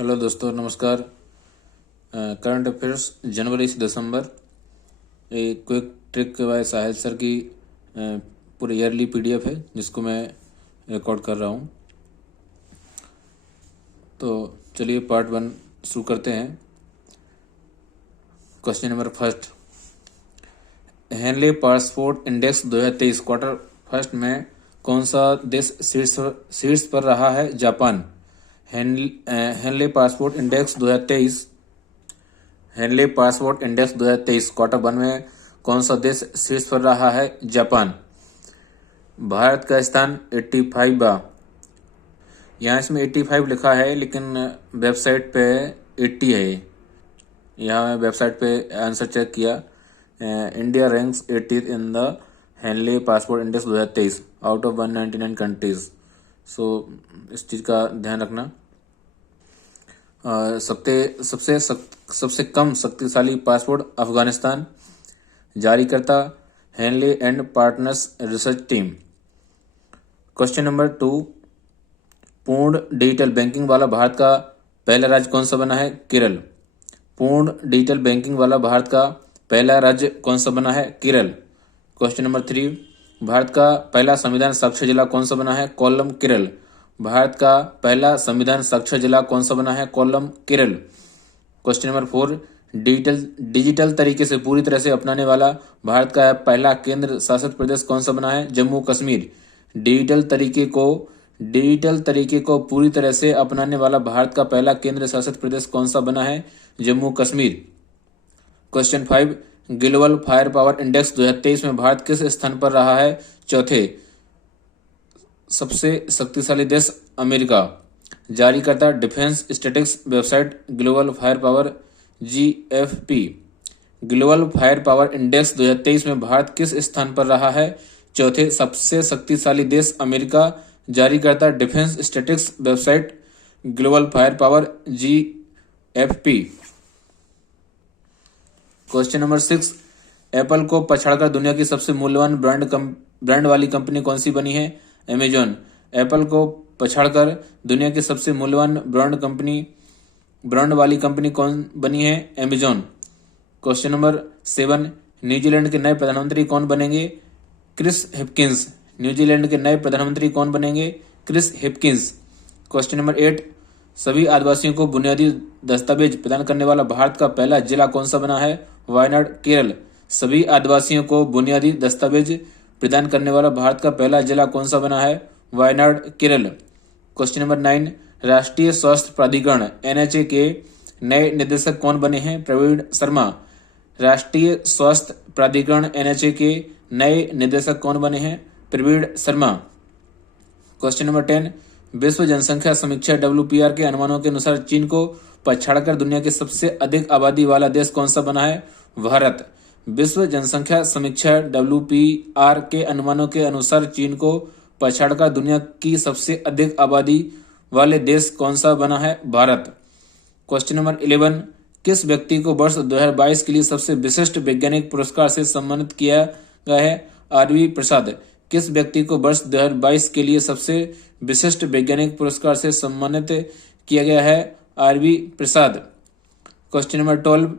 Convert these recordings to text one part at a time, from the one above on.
Hello दोस्तों, नमस्कार। Current affairs जनवरी से दिसंबर, एक क्विक ट्रिक बाय साहिल सर की पूरी ईयरली पीडीएफ है जिसको मैं रिकॉर्ड कर रहा हूँ। तो चलिए पार्ट 1 शुरू करते हैं। Question number first, Henley passport index 2023 quarter first में कौन सा देश शीर्ष पर रहा है? Japan. Henley passport index 2023 Henley passport index 2023 quarter 1 में कौन सा देश शीर्ष पर रहा है? जापान। भारत का स्थान 85वां। यहाँ इसमें 85 लिखा है लेकिन वेबसाइट पे 80 है। यहाँ मैं वेबसाइट पे आंसर चेक किया। India ranks 80th in the Henley passport index 2023 out of 199 countries. So इस चीज़ का ध्यान रखना। सबसे कम शक्तिशाली पासपोर्ट अफगानिस्तान। जारीकर्ता Henley and partners research team. Question number 2, पूर्ण डिजिटल बैंकिंग वाला भारत का पहला राज्य कौन सा बना है? केरल। पूर्ण डिजिटल बैंकिंग वाला भारत का पहला राज्य कौन सा बना है? केरल। क्वेश्चन नंबर 3, भारत का पहला संविधान साक्षर जिला कौन सा बना है? कोल्लम, केरल। भारत का पहला संविधान साक्षर जिला कौन सा बना है? Kollam, Kerala. Question number 4, digital तरीके से पूरी तरह से अपनाने वाला भारत का पहला केंद्र शासित प्रदेश कौन सा बना है? जम्मू कश्मीर। डिजिटल तरीके को पूरी तरह से अपनाने वाला भारत का पहला केंद्र शासित प्रदेश कौन सा बना है? Jammu Kashmir. Question 5, global fire power index 2023 में भारत किस स्थान पर रहा है? चौथे। सबसे शक्तिशाली देश अमेरिका। जारीकर्ता defence statistics website global fire power GFP। Global fire power index 2023 में भारत किस स्थान पर रहा है? चौथे। सबसे शक्तिशाली देश अमेरिका। जारीकर्ता defence statistics website global fire power GFP। Question number 6, Apple को पछाड़कर दुनिया की सबसे मूल्यवान ब्रांड वाली कंपनी कौन सी बनी है? अमेजॉन। एप्पल को पछाड़कर दुनिया की सबसे मूल्यवान ब्रांड वाली कंपनी कौन बनी है? अमेजॉन। क्वेश्चन नंबर 7, न्यूजीलैंड के नए प्रधानमंत्री कौन बनेंगे? Chris Hipkins. न्यूजीलैंड के नए प्रधानमंत्री कौन बनेंगे? Chris Hipkins. क्वेश्चन नंबर 8, सभी आदिवासियों को बुनियादी दस्तावेज प्रदान करने वाला भारत का पहला जिला कौन सा बना है? वायनाड, केरल। सभी आदिवासियों को बुनियादी दस्तावेज प्रदान करने वाला भारत का पहला जिला कौन सा बना है? वायनाड, केरल। क्वेश्चन नंबर 9, राष्ट्रीय स्वास्थ्य प्राधिकरण NHA के नए निदेशक कौन बने हैं? प्रवीण शर्मा। राष्ट्रीय स्वास्थ्य प्राधिकरण NHA के नए निदेशक कौन बने हैं? प्रवीण शर्मा। क्वेश्चन नंबर 10, विश्व जनसंख्या समीक्षा WPR के अनुमानों के अनुसार चीन को पछाड़कर दुनिया के सबसे अधिक आबादी वाला देश कौन सा बना है? भारत। विश्व जनसंख्या समीक्षा WPR के अनुमानों के अनुसार चीन को पछाड़कर दुनिया की सबसे अधिक आबादी वाले देश कौन सा बना है? भारत। क्वेश्चन नंबर 11, किस व्यक्ति को वर्ष 2022 के लिए सबसे विशिष्ट वैज्ञानिक पुरस्कार से सम्मानित किया गया है? RV प्रसाद। किस व्यक्ति को वर्ष 2022 के लिए सबसे विशिष्ट वैज्ञानिक पुरस्कार से सम्मानित किया गया है? RV प्रसाद। क्वेश्चन नंबर 12,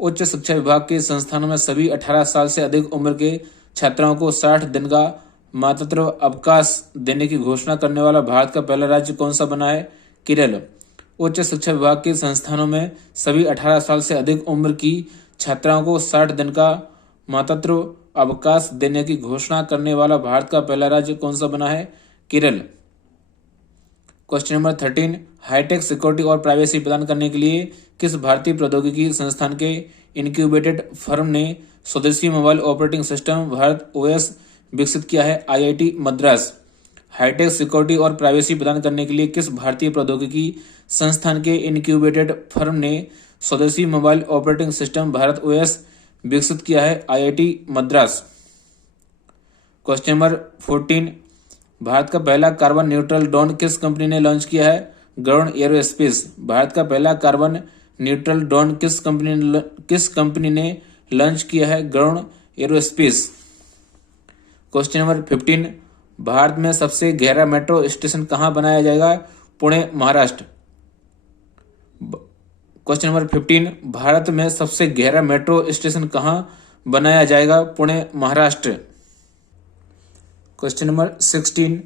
उच्च शिक्षा विभाग के संस्थानों में सभी 18 साल से अधिक उम्र के छात्राओं को 60 दिन का मातृत्व अवकाश देने की घोषणा करने वाला भारत का पहला राज्य कौन सा बना है? केरल। उच्च शिक्षा विभाग के संस्थानों में सभी 18 साल से अधिक उम्र की छात्राओं को 60 दिन का मातृत्व अवकाश देने की घोषणा करने वाला भारत का पहला राज्य कौन सा बना है? Kerala. Question number 13, hi-tech security और प्राइवेसी प्रदान करने के लिए किस भारतीय प्रौद्योगिकी संस्थान के इनक्यूबेटेड फर्म ने स्वदेशी mobile operating system Bharat OS विकसित किया है? IIT मद्रास। हाईटेक सिक्योरिटी और प्राइवेसी प्रदान करने के लिए किस भारतीय प्रौद्योगिकी संस्थान के इनक्यूबेटेड फर्म ने स्वदेशी mobile operating system Bharat OS विकसित किया है? IIT Madras. Question number 14, Bharat का पहला कार्बन न्यूट्रल ड्रोन किस कंपनी ने लॉन्च किया है? गरुड़ एरोस्पेस। भारत का पहला कार्बन न्यूट्रल ड्रोन किस कंपनी ने लॉन्च किया है? Garuda aerospace. Question number 15, Bharat में सबसे गहरा मेट्रो स्टेशन कहां बनाया जाएगा? पुणे, महाराष्ट्र। क्वेश्चन नंबर 15, भारत में सबसे गहरा मेट्रो स्टेशन कहाँ बनाया जाएगा? पुणे, महाराष्ट्र। क्वेश्चन नंबर 16,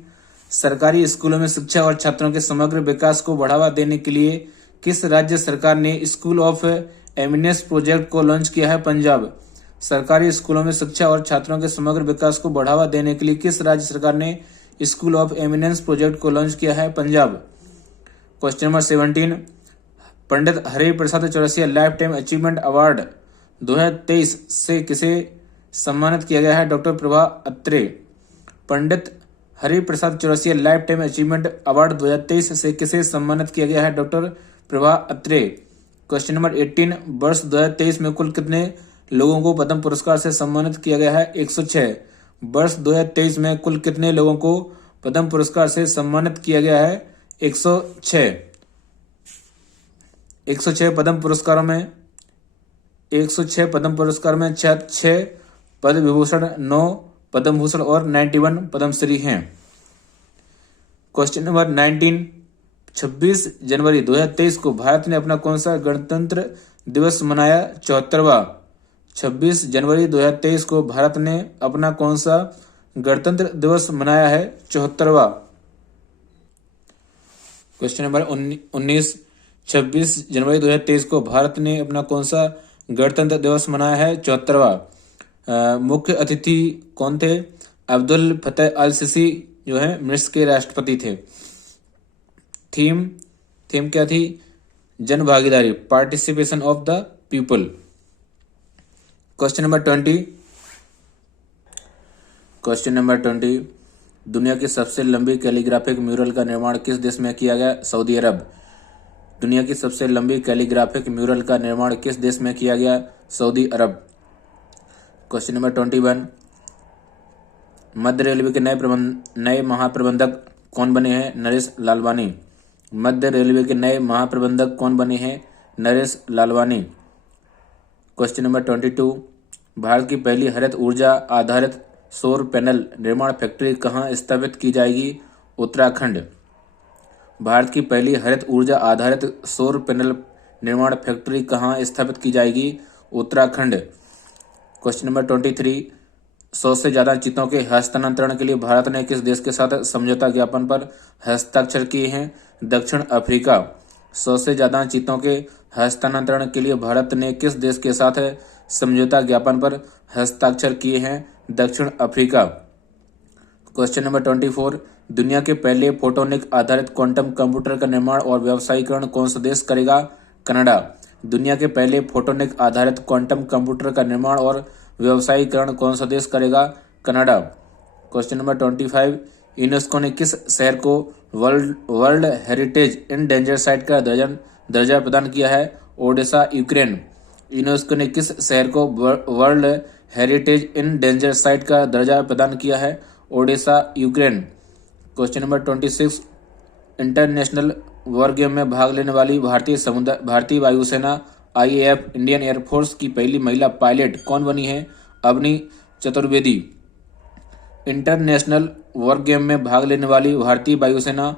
सरकारी स्कूलों में शिक्षा और छात्रों के समग्र विकास को बढ़ावा देने के लिए किस राज्य सरकार ने स्कूल ऑफ एमिनेंस प्रोजेक्ट को लॉन्च किया है? पंजाब। सरकारी स्कूलों में शिक्षा और छात्रों के समग्र विकास को बढ़ावा देने के लिए किस राज्य सरकार ने स्कूल ऑफ एमिनेंस प्रोजेक्ट को लॉन्च किया है? Punjab. Question number 17, Pandit Hariprasad Chaurasia lifetime achievement award 2023 से किसे सम्मानित किया गया है? Doctor Prabha Atre. Pandit Hariprasad Chaurasia lifetime achievement award 2023 से किसे सम्मानित किया गया है? Doctor Prabha Atre. Question number 18, वर्ष 2023 में कुल कितने लोगों को पद्म पुरस्कार से सम्मानित किया गया है? 106। वर्ष 2023 में कुल कितने लोगों को पद्म पुरस्कार से सम्मानित किया गया है? 106। 106 पद्म पुरस्कारों में 106 पद्म पुरस्कार में 6 पद्म विभूषण, 9 पद्म भूषण और 91 पद्मश्री हैं। क्वेश्चन नंबर 19, 26 जनवरी 2023 को भारत ने अपना कौन सा गणतंत्र दिवस मनाया? 74वां। 26 जनवरी 2023 को भारत ने अपना कौन सा गणतंत्र दिवस मनाया है? 74वां। क्वेश्चन नंबर 19, 26 जनवरी 2023 को भारत ने अपना कौन सा गणतंत्र दिवस मनाया है? 74वां। मुख्य अतिथि कौन थे? अब्दुल फतेह अल सीसी जो है मिस्र के राष्ट्रपति थे। थीम क्या थी? जन भागीदारी, participation of the people. Question number 20, दुनिया की सबसे लंबी कैलीग्राफिक म्यूरल का निर्माण किस देश में किया गया? सऊदी अरब। दुनिया की सबसे लंबी कैलीग्राफिक म्यूरल का निर्माण किस देश में किया गया? सऊदी अरब। क्वेश्चन नंबर 21, मध्य रेलवे के नए महाप्रबंधक कौन बने हैं? नरेश लालवानी। मध्य रेलवे के नए महाप्रबंधक कौन बने हैं? नरेश लालवानी। क्वेश्चन नंबर 22, भारत की पहली हरित ऊर्जा आधारित सौर पैनल निर्माण फैक्ट्री कहाँ स्थापित की जाएगी? उत्तराखंड। भारत की पहली हरित ऊर्जा आधारित सौर पैनल निर्माण फैक्ट्री कहाँ स्थापित की जाएगी? उत्तराखंड। क्वेश्चन नंबर 23, 100 से ज्यादा चीतों के हस्तांतरण के लिए भारत ने किस देश के साथ समझौता ज्ञापन पर हस्ताक्षर किए हैं? दक्षिण अफ्रीका। 100 से ज्यादा चीतों के हस्तांतरण के लिए भारत ने किस देश के साथ समझौता ज्ञापन पर हस्ताक्षर किए हैं? दक्षिण अफ्रीका। क्वेश्चन नंबर 24, दुनिया के पहले फोटोनिक आधारित क्वांटम कंप्यूटर का निर्माण और व्यावसायीकरण कौन सा देश करेगा? कनाडा। दुनिया के पहले फोटोनिक आधारित क्वांटम कंप्यूटर का निर्माण और व्यवसायीकरण कौन सा देश करेगा? कनाडा। क्वेश्चन नंबर 25, यूनेस्को ने किस शहर को world heritage in danger site का दर्जा प्रदान किया है? Odesa, Ukraine. यूनेस्को ने किस शहर को world heritage in danger site का दर्जा प्रदान किया है? Odesa, Ukraine. Question number 26, international war game में भाग लेने वाली भारतीय वायुसेना IAF इंडियन एयरफोर्स की पहली महिला पायलट कौन बनी है? Avani Chaturvedi. International war game में भाग लेने वाली भारतीय वायुसेना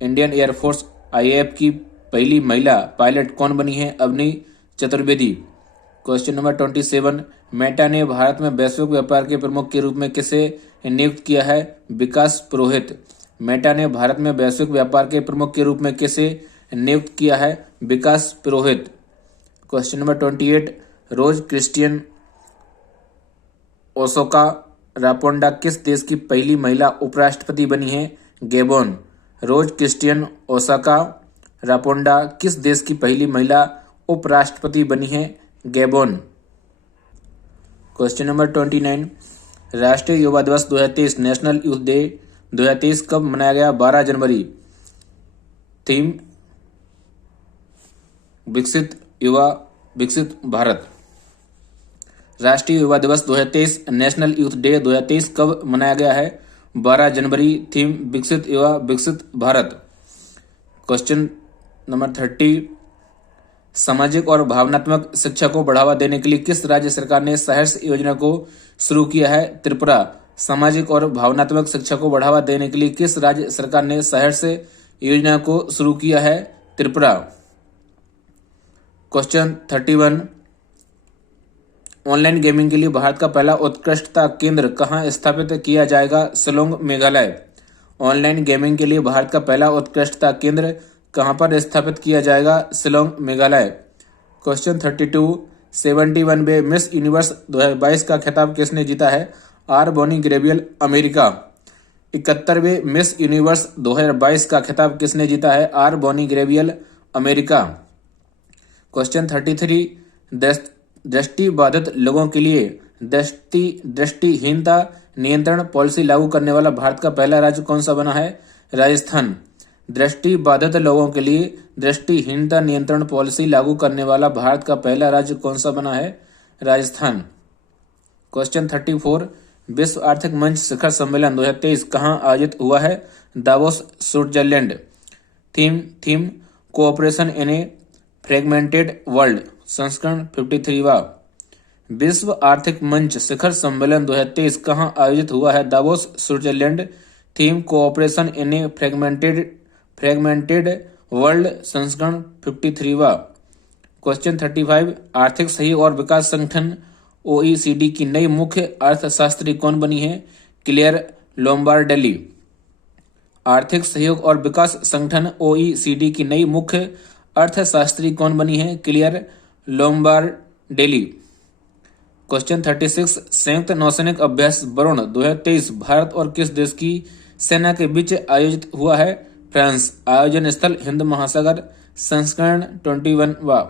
इंडियन एयरफोर्स IAF की पहली महिला पायलट कौन बनी है? Avani Chaturvedi. Question number 27, Meta ने भारत में वैश्विक व्यापार के प्रमुख के रूप में किसे नियुक्त किया है? विकास पुरोहित। मेटा ने भारत में वैश्विक व्यापार के प्रमुख के रूप में किसे नियुक्त किया है? विकास पुरोहित। क्वेश्चन नंबर 28, रोज क्रिस्टियन ओसोका रापोंडा किस देश की पहली महिला उपराष्ट्रपति बनी है? गैबोन। रोज क्रिस्टियन ओसाका रापोंडा किस देश की पहली महिला उपराष्ट्रपति बनी है? गैबोन। क्वेश्चन नंबर 29, राष्ट्रीय युवा दिवस 2023 नेशनल यूथ डे 2023 कब मनाया गया? 12 जनवरी। थीम विकसित युवा विकसित भारत। राष्ट्रीय युवा दिवस 2023 नेशनल यूथ डे 2023 कब मनाया गया है? 12 जनवरी। थीम विकसित युवा विकसित भारत। क्वेश्चन नंबर 30, सामाजिक और भावनात्मक शिक्षा को बढ़ावा देने के लिए किस राज्य सरकार ने सहर्ष योजना को शुरू किया है? त्रिपुरा। सामाजिक और भावनात्मक शिक्षा को बढ़ावा देने के लिए किस राज्य सरकार ने सहर्ष योजना को शुरू किया है? त्रिपुरा। क्वेश्चन 31, ऑनलाइन गेमिंग के लिए भारत का पहला उत्कृष्टता केंद्र कहाँ स्थापित किया जाएगा? शिलोंग, मेघालय। ऑनलाइन गेमिंग के लिए भारत का पहला उत्कृष्टता केंद्र कहाँ पर स्थापित किया जाएगा? शिलोंग, मेघालय। क्वेश्चन 32, 71वें मिस यूनिवर्स 2022 का खिताब किसने जीता है? R Bonney Gabriel, America. 71वें मिस यूनिवर्स 2022 का खिताब किसने जीता है? R Bonney Gabriel, America. Question 33, दृष्टिबाधित लोगों के लिए दृष्टिहीनता नियंत्रण पॉलिसी लागू करने वाला भारत का पहला राज्य कौन सा बना है? राजस्थान। दृष्टिबाधित लोगों के लिए दृष्टिहीनता नियंत्रण पॉलिसी लागू करने वाला भारत का पहला राज्य कौन सा बना है? राजस्थान। क्वेश्चन 34, विश्व आर्थिक मंच शिखर सम्मेलन 2023 कहाँ आयोजित हुआ है? Davos, Switzerland. Theme cooperation in a fragmented world, संस्करण 53वां। विश्व आर्थिक मंच शिखर सम्मेलन 2023 कहाँ आयोजित हुआ है? Davos, Switzerland. Theme cooperation in a fragmented world, संस्करण 53वां। क्वेश्चन 35, आर्थिक सहयोग और विकास संगठन OECD की नई मुख्य अर्थशास्त्री कौन बनी है? क्लेयर लोम्बार्डेली। आर्थिक सहयोग और विकास संगठन OECD की नई मुख्य अर्थशास्त्री कौन बनी है? क्लेयर लोम्बार्डेली। क्वेश्चन 36, संयुक्त नौसैनिक अभ्यास वरुण 2023 भारत और किस देश की सेना के बीच आयोजित हुआ है? फ्रांस। आयोजन स्थल हिंद महासागर, संस्करण 21वां।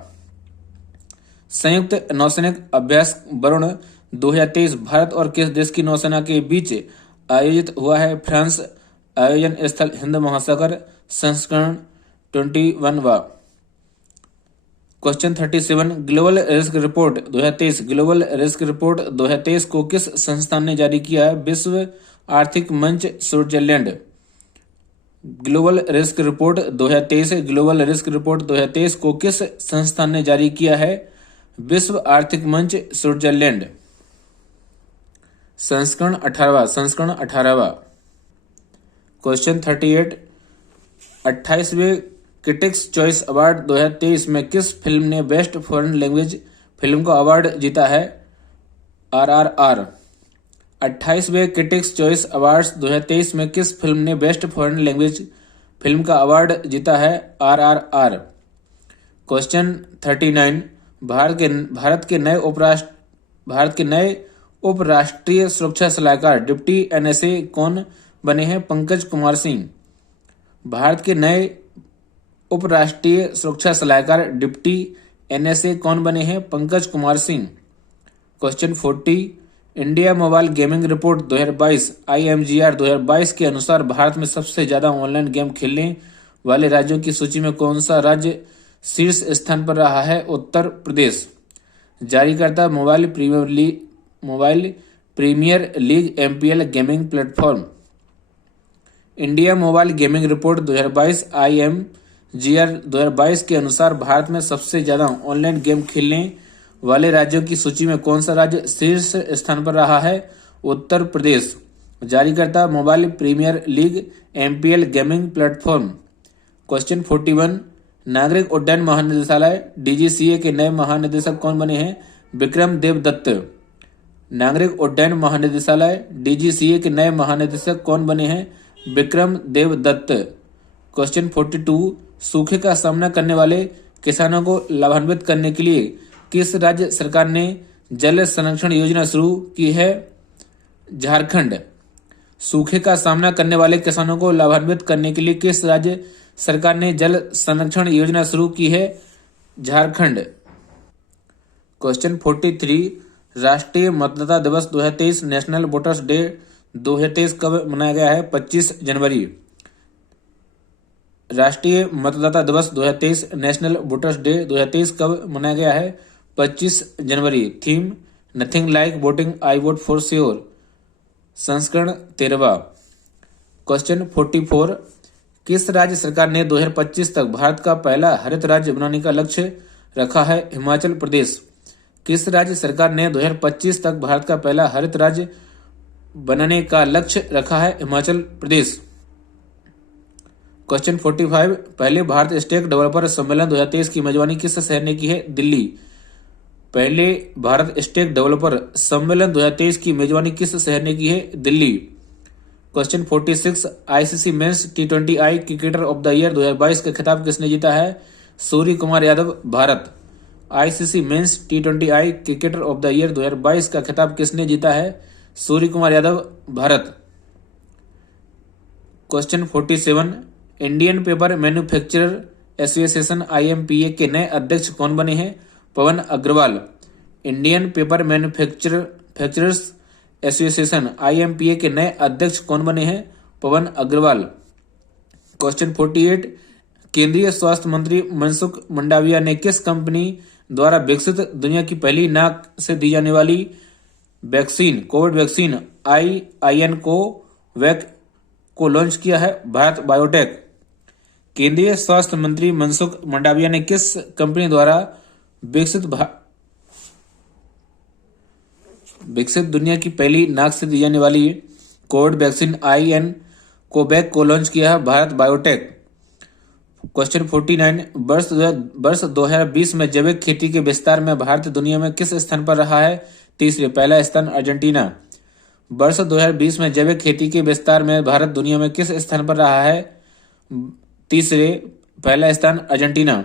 संयुक्त नौसैनिक अभ्यास वरुण 2023 भारत और किस देश की नौसेना के बीच आयोजित हुआ है? फ्रांस। आयोजन स्थल हिंद महासागर, संस्करण 21वां। Question 37, global risk report 2023 global risk report 2023 को किस संस्थान ने जारी किया है? विश्व आर्थिक मंच, Switzerland. Global risk report 2023 global risk report 2023 को किस संस्थान ने जारी किया है? विश्व आर्थिक मंच, स्विट्जरलैंड। संस्करण 18वां। क्वेश्चन 38, 28वें क्रिटिक्स चॉइस अवार्ड 2023 में किस फिल्म ने बेस्ट फॉरेन लैंग्वेज फिल्म का अवार्ड जीता है? RRR। 28वें क्रिटिक्स चॉइस अवार्ड्स 2023 में किस फिल्म ने बेस्ट फॉरेन लैंग्वेज फिल्म का अवार्ड जीता है? RRR। क्वेश्चन 39, भारत के नए उपराष्ट्रीय सुरक्षा सलाहकार डिप्टी NSA कौन बने हैं? पंकज कुमार सिंह। भारत के नए उपराष्ट्रीय सुरक्षा सलाहकार डिप्टी NSA कौन बने हैं? Pankaj Kumar Singh. Question 40, India mobile gaming report 2022 IMGR 2022 के अनुसार भारत में सबसे ज्यादा ऑनलाइन गेम खेलने वाले राज्यों की सूची में कौन सा राज्य शीर्ष स्थान पर रहा है? उत्तर प्रदेश। जारीकर्ता mobile premier league MPL gaming platform. India mobile gaming report 2022 IMGR 2022 के अनुसार भारत में सबसे ज्यादा ऑनलाइन गेम खेलने वाले राज्यों की सूची में कौन सा राज्य शीर्ष स्थान पर रहा है? उत्तर प्रदेश। जारीकर्ता mobile premier league MPL gaming platform. Question 41, नागरिक उड्डयन महानिदेशालय DGCA के नए महानिदेशक कौन बने हैं? विक्रम देवदत्त। नागरिक उड्डयन महानिदेशालय DGCA के नए महानिदेशक कौन बने हैं? विक्रम देवदत्त। क्वेश्चन 42, सूखे का सामना करने वाले किसानों को लाभान्वित करने के लिए किस राज्य सरकार ने जल संरक्षण योजना शुरू की है? झारखंड। सूखे का सामना करने वाले किसानों को लाभान्वित करने के लिए किस राज्य सरकार ने जल संरक्षण योजना शुरू की है? झारखंड। क्वेश्चन 43, राष्ट्रीय मतदाता दिवस 2023 नेशनल वोटर्स डे 2023 कब मनाया गया है? 25 जनवरी। राष्ट्रीय मतदाता दिवस 2023 नेशनल वोटर्स डे 2023 कब मनाया गया है? 25 जनवरी। Theme nothing like voting, I vote for sure, संस्करण 13वां। क्वेश्चन 44, किस राज्य सरकार ने 2025 तक भारत का पहला हरित राज्य बनाने का लक्ष्य रखा है? हिमाचल प्रदेश। किस राज्य सरकार ने 2025 तक भारत का पहला हरित राज्य बनाने का लक्ष्य रखा है? हिमाचल प्रदेश। क्वेश्चन 45, पहले भारत स्टेक डेवलपर सम्मेलन 2023 की मेजबानी किस शहर ने की है? दिल्ली। पहले भारत स्टेक डेवलपर सम्मेलन 2023 की मेजबानी किस शहर ने की है? Delhi. Question 46, ICC men's T20I cricketer of the year 2022 का खिताब किसने जीता है? Surya Kumar Yadav, Bharat. ICC men's T20I cricketer of the year 2022 का खिताब किसने जीता है? Surya Kumar Yadav, Bharat. Question 47, Indian paper manufacturer association IMPA के नए अध्यक्ष कौन बने हैं? Pawan Agarwal. Indian paper manufacturers association IMPA के नए अध्यक्ष कौन बने हैं? पवन अग्रवाल। क्वेश्चन 48, केंद्रीय स्वास्थ्य मंत्री मनसुख मंडाविया ने किस कंपनी द्वारा विकसित दुनिया की पहली नाक से दी जाने वाली वैक्सीन कोविड वैक्सीन IIN कोवैक को लॉन्च किया है? भारत बायोटेक। केंद्रीय स्वास्थ्य मंत्री मनसुख मंडाविया ने किस कंपनी द्वारा विकसित दुनिया की पहली नाक से दी जाने वाली कोविड वैक्सीन IIN कोवैक को लॉन्च किया है? भारत बायोटेक। क्वेश्चन 49, वर्ष 2020 में जैविक खेती के विस्तार में भारत दुनिया में किस स्थान पर रहा है? तीसरे, पहला स्थान अर्जेंटीना। वर्ष 2020 में जैविक खेती के विस्तार में भारत दुनिया में किस स्थान पर रहा है? तीसरे, पहला स्थान अर्जेंटीना।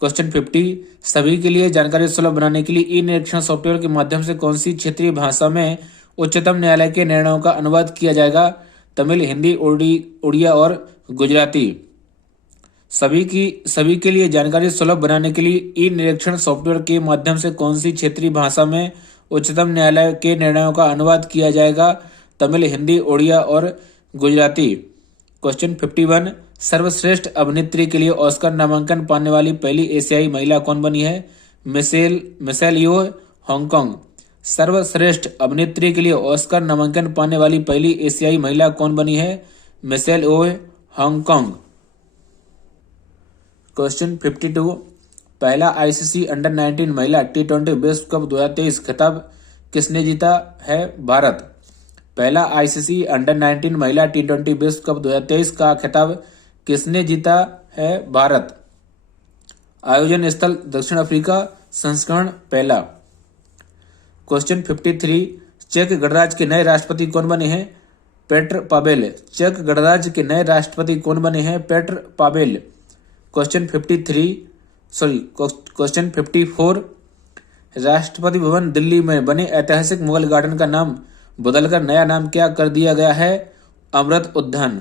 क्वेश्चन 50, सभी के लिए जानकारी सुलभ बनाने के लिए ई निरीक्षण सॉफ्टवेयर के माध्यम से कौन सी क्षेत्रीय भाषा में उच्चतम न्यायालय के निर्णयों का अनुवाद किया जाएगा? तमिल, हिंदी, उड़िया और गुजराती। सभी के लिए जानकारी सुलभ बनाने के लिए ई निरीक्षण सॉफ्टवेयर के माध्यम से कौन सी क्षेत्रीय भाषा में उच्चतम न्यायालय के निर्णयों का अनुवाद किया जाएगा? तमिल, हिंदी, उड़िया और गुजराती। क्वेश्चन 51, सर्वश्रेष्ठ अभिनेत्री के लिए ऑस्कर नामांकन पाने वाली पहली एशियाई महिला कौन बनी है? Michelle Yeoh, Hong Kong. सर्वश्रेष्ठ अभिनेत्री के लिए ऑस्कर नामांकन पाने वाली पहली एशियाई महिला कौन बनी है? Michelle Yeoh, Hong Kong. क्वेश्चन 52, पहला आईसीसी अंडर-19 महिला T20 विश्व कप 2023 खिताब किसने जीता है? भारत। पहला आईसीसी अंडर-19 महिला T20 विश्व कप 2023 का खिताब किसने जीता है? भारत। आयोजन स्थल दक्षिण अफ्रीका, संस्करण पहला। क्वेश्चन 53, चेक गणराज्य के नए राष्ट्रपति कौन बने हैं? Petr Pavel. चेक गणराज्य के नए राष्ट्रपति कौन बने हैं? Petr Pavel. Question 54, Rashtrapati Bhavan Delhi में बने ऐतिहासिक मुगल गार्डन का नाम बदलकर नया नाम क्या कर दिया गया है? अमृत उद्यान।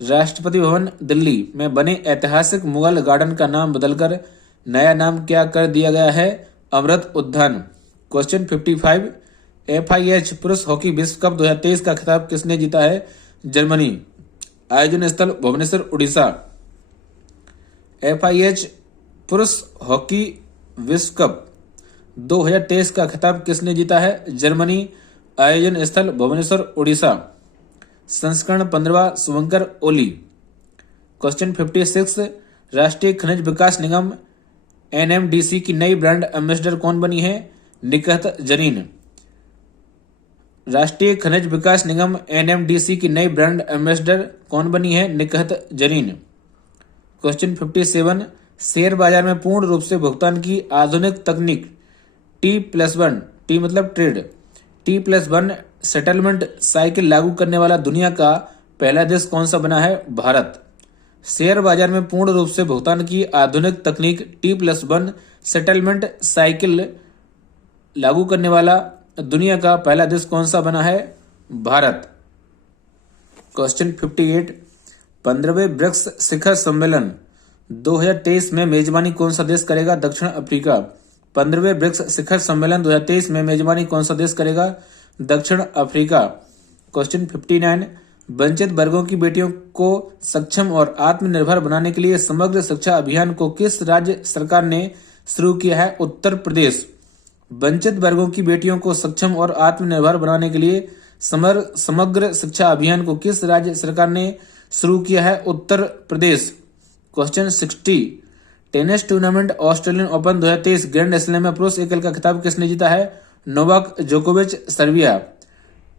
राष्ट्रपति भवन दिल्ली में बने ऐतिहासिक मुगल गार्डन का नाम बदलकर नया नाम क्या कर दिया गया है? अमृत उद्यान। क्वेश्चन 55, FIH पुरुष हॉकी विश्व कप 2023 का खिताब किसने जीता है? जर्मनी। आयोजन स्थल भुवनेश्वर, उड़ीसा। FIH पुरुष हॉकी विश्व कप 2023 का खिताब किसने जीता है? जर्मनी। आयोजन स्थल भुवनेश्वर, उड़ीसा। संस्करण 15वां, शुभंकर ओली। क्वेश्चन 56, राष्ट्रीय खनिज विकास निगम NMDC की नई ब्रांड एम्बेसडर कौन बनी है? निकहत जरीन। राष्ट्रीय खनिज विकास निगम NMDC की नई ब्रांड एम्बेसडर कौन बनी है? निकहत जरीन। क्वेश्चन 57, शेयर बाजार में पूर्ण रूप से भुगतान की आधुनिक तकनीक T+1, T मतलब ट्रेड, T+1 सेटलमेंट साइकिल लागू करने वाला दुनिया का पहला देश कौन सा बना है? भारत। शेयर बाजार में पूर्ण रूप से भुगतान की आधुनिक तकनीक T+1 सेटलमेंट साइकिल लागू करने वाला दुनिया का पहला देश कौन सा बना है? भारत। क्वेश्चन 58, 15वें ब्रिक्स शिखर सम्मेलन 2023 में मेजबानी कौन सा देश करेगा? दक्षिण अफ्रीका। 15वें ब्रिक्स शिखर सम्मेलन 2023 में मेजबानी कौन सा देश करेगा? दक्षिण अफ्रीका। क्वेश्चन 59, वंचित वर्गों की बेटियों को सक्षम और आत्मनिर्भर बनाने के लिए समग्र शिक्षा अभियान को किस राज्य सरकार ने शुरू किया है? उत्तर प्रदेश। वंचित वर्गों की बेटियों को सक्षम और आत्मनिर्भर बनाने के लिए समग्र शिक्षा अभियान को किस राज्य सरकार ने शुरू किया है? Uttar Pradesh. Question 60, tennis tournament Australian Open 2023 grand slam में पुरुष एकल का खिताब किसने जीता है? नोवाक जोकोविच, Serbia.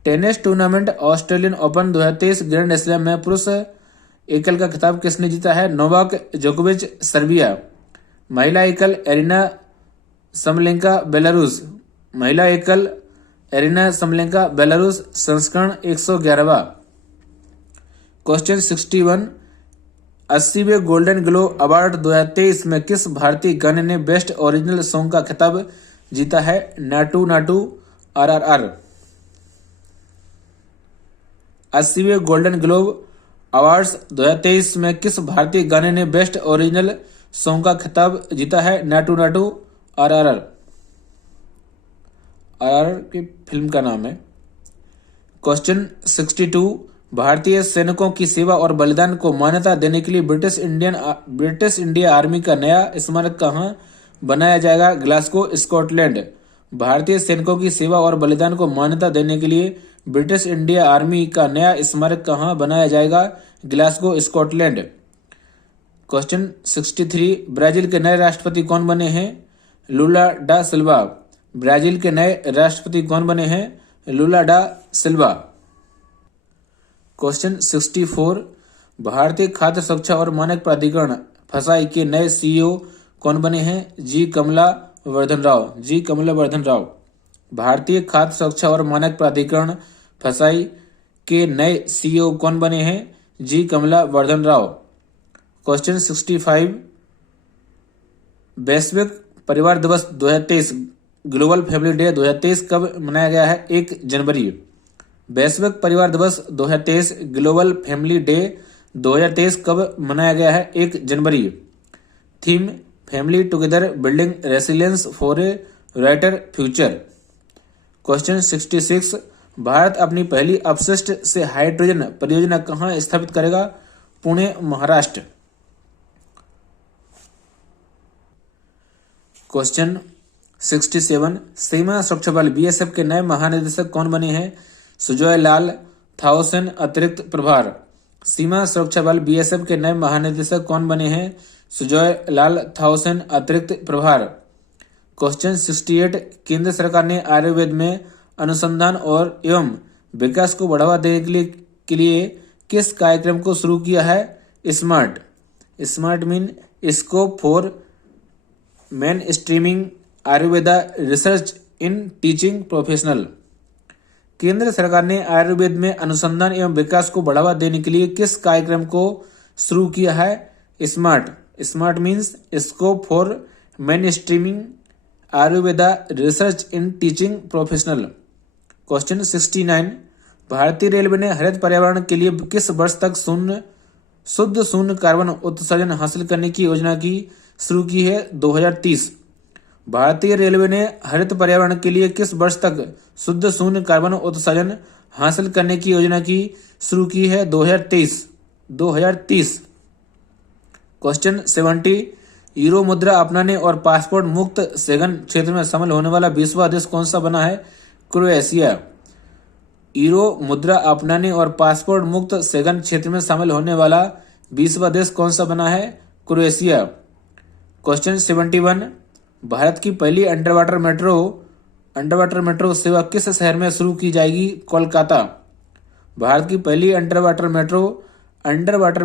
Tennis tournament Australian Open 2023 grand slam में पुरुष एकल का खिताब किसने जीता है? नोवाक जोकोविच, सर्बिया। महिला एकल एरिना समलेंका, बेलारूस। महिला एकल एरिना समलेंका, बेलारूस। संस्करण 111वां। क्वेश्चन 61, 80वें गोल्डन ग्लोब अवार्ड 2023 में किस भारतीय गाने ने बेस्ट ओरिजिनल सॉन्ग का खिताब जीता है? नाटू नाटू, RRR। 80वें गोल्डन ग्लोब अवार्ड्स 2023 में किस भारतीय गाने ने बेस्ट ओरिजिनल सॉन्ग का खिताब जीता है? नाटू नाटू, RRR। RRR की फिल्म का नाम है। क्वेश्चन 62, भारतीय सैनिकों की सेवा और बलिदान को मान्यता देने के लिए ब्रिटिश इंडिया आर्मी का नया स्मारक कहाँ बनाया जाएगा? Glasgow, Scotland. भारतीय सैनिकों की सेवा और बलिदान को मान्यता देने के लिए ब्रिटिश इंडिया आर्मी का नया स्मारक कहाँ बनाया जाएगा? Glasgow, Scotland. क्वेश्चन 63, ब्राजील के नए राष्ट्रपति कौन बने हैं? लूला डा सिल्वा। ब्राजील के नए राष्ट्रपति कौन बने हैं? लूला डा सिल्वा। क्वेश्चन 64, भारतीय खाद्य सुरक्षा और मानक प्राधिकरण फसाई के नए CEO कौन बने हैं? जी कमला वर्धन राव। जी कमला वर्धन राव। भारतीय खाद्य सुरक्षा और मानक प्राधिकरण फसाई के नए CEO कौन बने हैं? जी कमला वर्धन राव। क्वेश्चन 65, वैश्विक परिवार दिवस 2023 ग्लोबल फैमिली डे 2023 कब मनाया गया है? 1 जनवरी। वैश्विक परिवार दिवस 2023 ग्लोबल फैमिली डे 2023 कब मनाया गया है? 1 जनवरी। Theme, family together building resilience for a brighter future. Question 66, Bharat अपनी पहली अपशिष्ट से हाइड्रोजन परियोजना कहाँ स्थापित करेगा? पुणे, महाराष्ट्र। क्वेश्चन 67, सीमा सुरक्षा बल BSF के नए महानिदेशक कौन बने हैं? सुजय लाल थाउसेन, अतिरिक्त प्रभार। सीमा सुरक्षा बल BSF के नए महानिदेशक कौन बने हैं? सुजय लाल थाउसेन, अतिरिक्त प्रभार। क्वेश्चन 68, केंद्र सरकार ने आयुर्वेद में अनुसंधान और एवं विकास को बढ़ावा देने के लिए किस कार्यक्रम को शुरू किया है? Smart. Smart mean scope for main streaming Ayurveda research in teaching professional. केंद्र सरकार ने आयुर्वेद में अनुसंधान एवं विकास को बढ़ावा देने के लिए किस कार्यक्रम को शुरू किया है? Smart. Smart means scope for main streaming Ayurveda research in teaching professional. Question 69, भारतीय रेलवे ने हरित पर्यावरण के लिए किस वर्ष तक शुद्ध शून्य कार्बन उत्सर्जन हासिल करने की योजना की शुरू की है? 2030। भारतीय रेलवे ने हरित पर्यावरण के लिए किस वर्ष तक शुद्ध शून्य कार्बन उत्सर्जन हासिल करने की योजना की शुरू की है? 2030। क्वेश्चन 70, यूरो मुद्रा अपनाने और पासपोर्ट मुक्त शेंगन क्षेत्र में शामिल होने वाला 20वां देश कौन सा बना है? क्रोएशिया। यूरो मुद्रा अपनाने और पासपोर्ट मुक्त शेंगन क्षेत्र में शामिल होने वाला 20वां देश कौन सा बना है? क्रोएशिया। क्वेश्चन 71, भारत की पहली अंडर वाटर मेट्रो सेवा किस शहर में शुरू की जाएगी? कोलकाता। भारत की पहली अंडर वाटर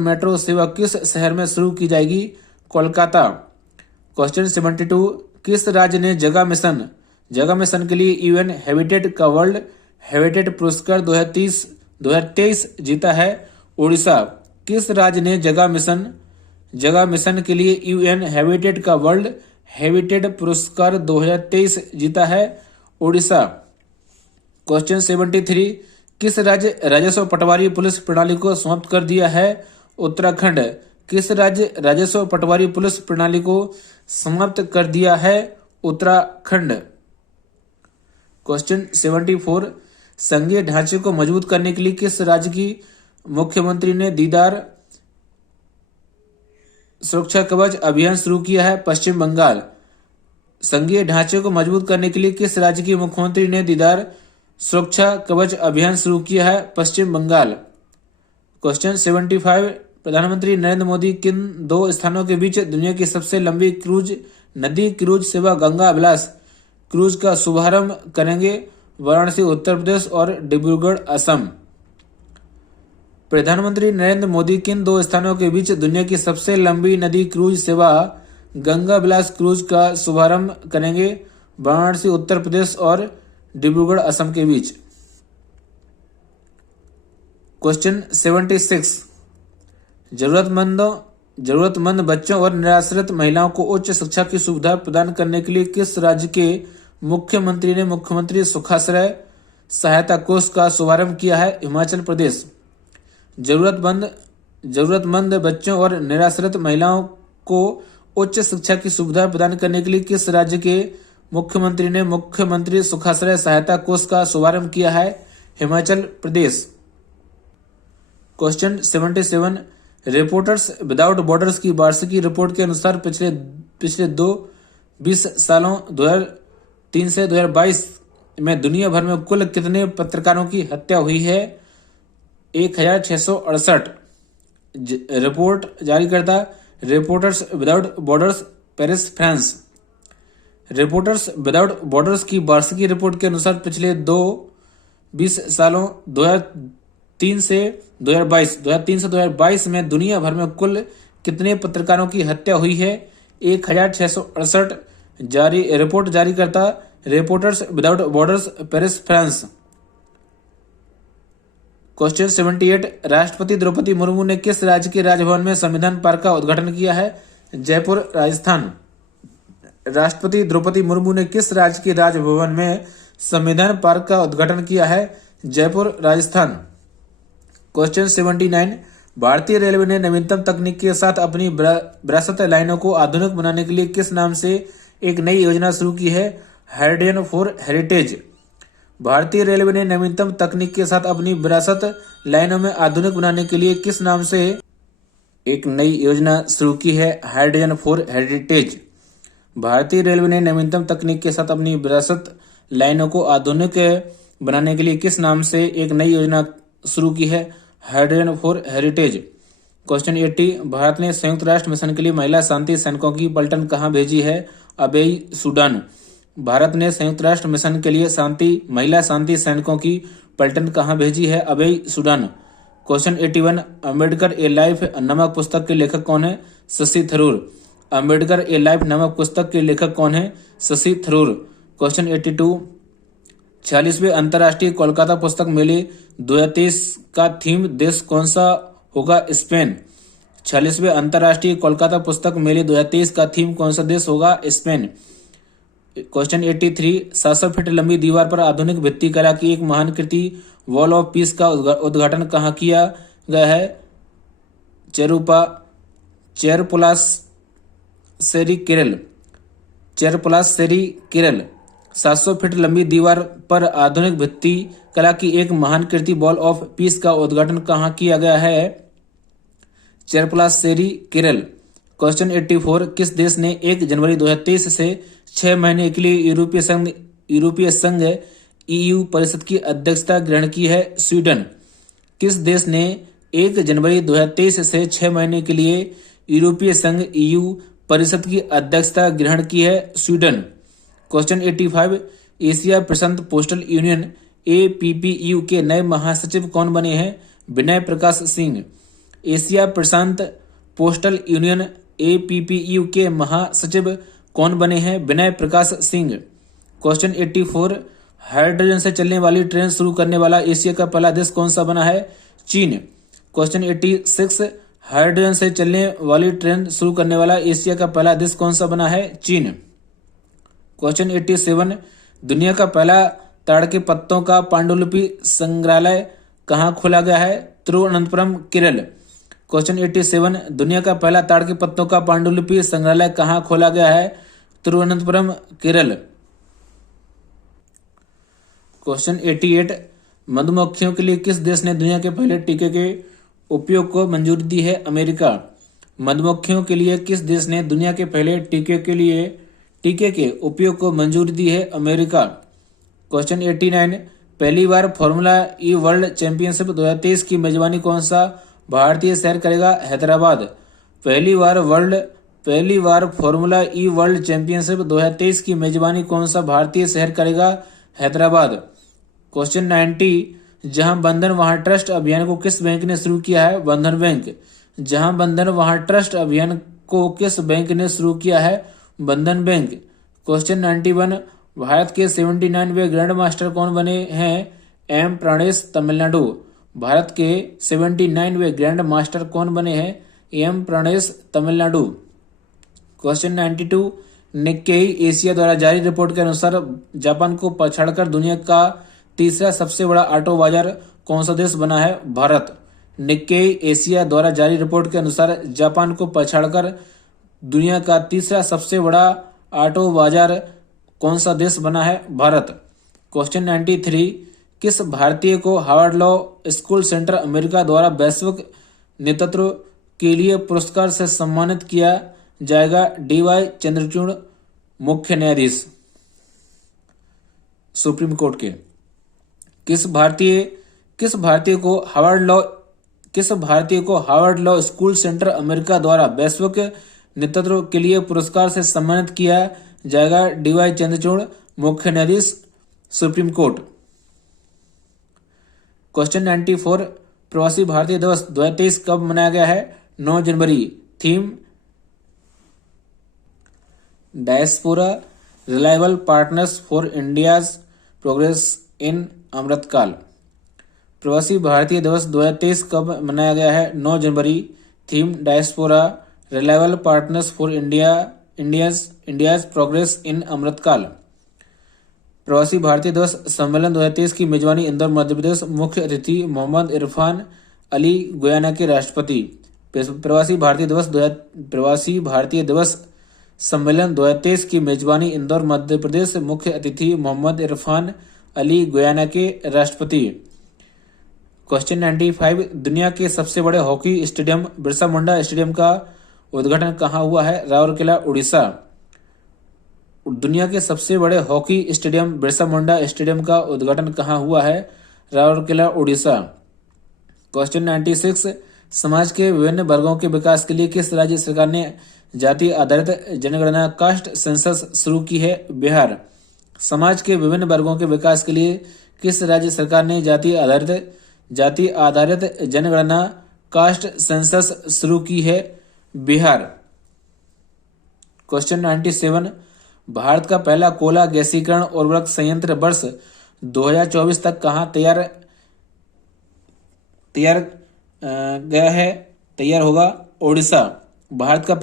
मेट्रो सेवा किस शहर में शुरू की जाएगी? कोलकाता। क्वेश्चन 72, किस राज्य ने जगह मिशन के लिए UN हैबिटेट का वर्ल्ड हैबिटेट पुरस्कार 2023 जीता है? ओडिशा। किस राज्य ने जगह मिशन के लिए UN हैबिटेट का वर्ल्ड हैबिटेट पुरस्कार 2023 जीता है? ओडिशा। क्वेश्चन 73, किस राज्य राजस्व पटवारी पुलिस प्रणाली को समाप्त कर दिया है? उत्तराखंड। किस राज्य राजस्व पटवारी पुलिस प्रणाली को समाप्त कर दिया है? उत्तराखंड। क्वेश्चन 74, संघीय ढांचे को मजबूत करने के लिए किस राज्य की मुख्यमंत्री ने दीदार सुरक्षा कवच अभियान शुरू किया है? पश्चिम बंगाल। संघीय ढांचे को मजबूत करने के लिए किस राज्य की मुख्यमंत्री ने दीदार सुरक्षा कवच अभियान शुरू किया है? पश्चिम बंगाल। क्वेश्चन 75, प्रधानमंत्री नरेंद्र मोदी किन 2 स्थानों के बीच दुनिया की सबसे लंबी नदी क्रूज सेवा गंगा विलास क्रूज का शुभारंभ करेंगे? वाराणसी उत्तर प्रदेश और डिब्रूगढ़ असम। प्रधानमंत्री नरेंद्र मोदी किन दो स्थानों के बीच दुनिया की सबसे लंबी नदी क्रूज सेवा गंगा विलास क्रूज का शुभारंभ करेंगे? वाराणसी उत्तर प्रदेश और डिब्रूगढ़ असम के बीच। क्वेश्चन 76, जरूरतमंद बच्चों और निराश्रित महिलाओं को उच्च शिक्षा की सुविधा प्रदान करने के लिए किस राज्य के मुख्यमंत्री ने मुख्यमंत्री सुखाश्रय सहायता कोष का शुभारंभ किया है? हिमाचल प्रदेश। जरूरतमंद बच्चों और निराश्रित महिलाओं को उच्च शिक्षा की सुविधा प्रदान करने के लिए किस राज्य के मुख्यमंत्री ने मुख्यमंत्री सुखाश्रय सहायता कोष का शुभारंभ किया है? Himachal Pradesh. Question 77, reporters without borders की वार्षिकी रिपोर्ट के अनुसार पिछले 20 सालों 2003 से 2022 में दुनिया भर में कुल कितने पत्रकारों की हत्या हुई है? 1668। रिपोर्ट जारी करता reporters without borders, Paris, France. Reporters without borders की वार्षिकी रिपोर्ट के अनुसार पिछले 20 सालों 2003 से 2022 में दुनिया भर में कुल कितने पत्रकारों की हत्या हुई है? 1668। रिपोर्ट जारी करता reporters without borders, Paris, France. Question 78, राष्ट्रपति द्रौपदी मुर्मू ने किस राज्य के राजभवन में संविधान पार्क का उद्घाटन किया है? जयपुर, राजस्थान। राष्ट्रपति द्रौपदी मुर्मू ने किस राज्य के राजभवन में संविधान पार्क का उद्घाटन किया है? जयपुर, राजस्थान। क्वेश्चन 79, भारतीय रेलवे ने नवीनतम तकनीक के साथ अपनी विरासत लाइनों को आधुनिक बनाने के लिए किस नाम से एक नई योजना शुरू की है? Hydrogen for heritage. भारतीय रेलवे ने नवीनतम तकनीक के साथ अपनी विरासत लाइनों में आधुनिक बनाने के लिए किस नाम से एक नई योजना शुरू की है? Hydrogen for heritage. भारतीय रेलवे ने नवीनतम तकनीक के साथ अपनी विरासत लाइनों को आधुनिक बनाने के लिए किस नाम से एक नई योजना शुरू की है? Hydrogen for heritage. Question 80, Bharat ने संयुक्त राष्ट्र मिशन के लिए महिला शांति सैनिकों की पलटन कहाँ भेजी है? Abyei, Sudan. भारत ने संयुक्त राष्ट्र मिशन के लिए महिला शांति सैनिकों की पलटन कहाँ भेजी है? Abyei, Sudan. क्वेश्चन 81, अम्बेडकर ए लाइफ नामक पुस्तक के लेखक कौन है? शशि थरूर। अम्बेडकर ए लाइफ नामक पुस्तक के लेखक कौन है? शशि थरूर। क्वेश्चन 82, 46वें अंतर्राष्ट्रीय कोलकाता पुस्तक मेले 2023 का थीम देश कौन सा होगा? स्पेन। 46वें अंतर्राष्ट्रीय कोलकाता पुस्तक मेले 2023 का थीम कौन सा देश होगा? स्पेन। क्वेश्चन 83, 700 फीट लंबी दीवार पर आधुनिक भित्ति कला की एक महान कृति वॉल ऑफ पीस का उद्घाटन कहाँ किया गया है? चेरपुलास्सेरी, केरल। चेरपुलास्सेरी, केरल। 700 फीट लंबी दीवार पर आधुनिक भित्ति कला की एक महान कृति वॉल ऑफ पीस का उद्घाटन कहाँ किया गया है? चेरपुलास्सेरी, केरल। क्वेश्चन 84, किस देश ने 1 जनवरी 2023 से 6 महीने के लिए यूरोपीय संघ EU परिषद की अध्यक्षता ग्रहण की है? स्वीडन। किस देश ने 1 जनवरी 2023 से 6 महीने के लिए यूरोपीय संघ EU परिषद की अध्यक्षता ग्रहण की है? स्वीडन। क्वेश्चन 85, एशिया प्रशांत पोस्टल यूनियन APPU के नए महासचिव कौन बने हैं? विनय प्रकाश सिंह। एशिया प्रशांत पोस्टल यूनियन APPU के महासचिव कौन बने हैं? विनय प्रकाश सिंह। क्वेश्चन 84, हाइड्रोजन से चलने वाली ट्रेन शुरू करने वाला एशिया का पहला देश कौन सा बना है? चीन। क्वेश्चन 86, हाइड्रोजन से चलने वाली ट्रेन शुरू करने वाला एशिया का पहला देश कौन सा बना है? चीन। क्वेश्चन 87, दुनिया का पहला ताड़ के पत्तों का पांडुलिपि संग्रहालय कहाँ खोला गया है? तिरुवनंतपुरम, केरल। क्वेश्चन 87, दुनिया का पहला ताड़ के पत्तों का पांडुलिपि संग्रहालय कहाँ खोला गया है? तिरुवनंतपुरम, केरल। क्वेश्चन 88, मधुमक्खियों के लिए किस देश ने दुनिया के पहले टीके के उपयोग को मंजूरी दी है? अमेरिका। मधुमक्खियों के लिए किस देश ने दुनिया के पहले टीके के उपयोग को मंजूरी दी है? अमेरिका। क्वेश्चन 89, पहली बार फॉर्मूला ई वर्ल्ड चैंपियनशिप 2023 की मेजबानी कौन सा भारतीय शहर करेगा? हैदराबाद। पहली बार फॉर्मूला ई वर्ल्ड चैंपियनशिप 2023 की मेजबानी कौन सा भारतीय शहर करेगा? हैदराबाद। क्वेश्चन 90, जहां बंधन वहां ट्रस्ट अभियान को किस बैंक ने शुरू किया है? बंधन बैंक। जहां बंधन वहां ट्रस्ट अभियान को किस बैंक ने शुरू किया है? बंधन बैंक। क्वेश्चन 91, भारत के 79वें ग्रैंड मास्टर कौन बने हैं? एम प्राणेश, तमिलनाडु। भारत के 79वें ग्रैंड मास्टर कौन बने हैं? M Pranesh, Tamil Nadu. Question 92, Nikkei Asia द्वारा जारी रिपोर्ट के अनुसार जापान को पछाड़कर दुनिया का तीसरा सबसे बड़ा ऑटो बाजार कौन सा देश बना है? भारत। निक्केई एशिया द्वारा जारी रिपोर्ट के अनुसार जापान को पछाड़कर दुनिया का तीसरा सबसे बड़ा ऑटो बाजार कौन सा देश बना है? भारत। क्वेश्चन 93, किस भारतीय को Harvard law school centre America द्वारा वैश्विक नेतृत्व के लिए पुरस्कार से सम्मानित किया जाएगा? डीवाई चंद्रचूड़, मुख्य न्यायाधीश सुप्रीम कोर्ट के। किस भारतीय को Harvard law school centre America द्वारा वैश्विक नेतृत्व के लिए पुरस्कार से सम्मानित किया जाएगा? डीवाई चंद्रचूड़, मुख्य न्यायाधीश सुप्रीम कोर्ट। क्वेश्चन 94, प्रवासी भारतीय दिवस 2023 कब मनाया गया है? 9 जनवरी। Theme diaspora reliable partners for India's progress in Amritkaal. Pravasi Bharatiya Divas 2023 कब मनाया गया है? 9 जनवरी। Theme diaspora reliable partners for India's progress in Amritkaal. Pravasi Bharatiya दिवस सम्मेलन 2023 की मेजबानी इंदौर, मध्य प्रदेश। मुख्य अतिथि मोहम्मद इरफान अली, गुयाना के राष्ट्रपति। प्रवासी भारतीय दिवस सम्मेलन 2023 की मेजबानी इंदौर, मध्य प्रदेश। मुख्य अतिथि मोहम्मद इरफान अली, गुयाना के राष्ट्रपति। क्वेश्चन 95, दुनिया के सबसे बड़े hockey stadium Birsa Munda stadium का उद्घाटन कहाँ हुआ है? राउरकेला, उड़ीसा। दुनिया के सबसे बड़े hockey stadium Birsa Munda stadium का उद्घाटन कहाँ हुआ है? राउरकेला, उड़ीसा। क्वेश्चन 96, समाज के विभिन्न वर्गों के विकास के लिए किस राज्य सरकार ने जाति आधारित जनगणना कास्ट सेंसस शुरू की है? बिहार। समाज के विभिन्न वर्गों के विकास के लिए किस राज्य सरकार ने जाति आधारित जनगणना कास्ट सेंसस शुरू की है? बिहार। क्वेश्चन 97, भारत का पहला कोयला गैसीकरण उर्वरक संयंत्र वर्ष 2024 तक कहाँ तैयार होगा? ओडिशा। भारत का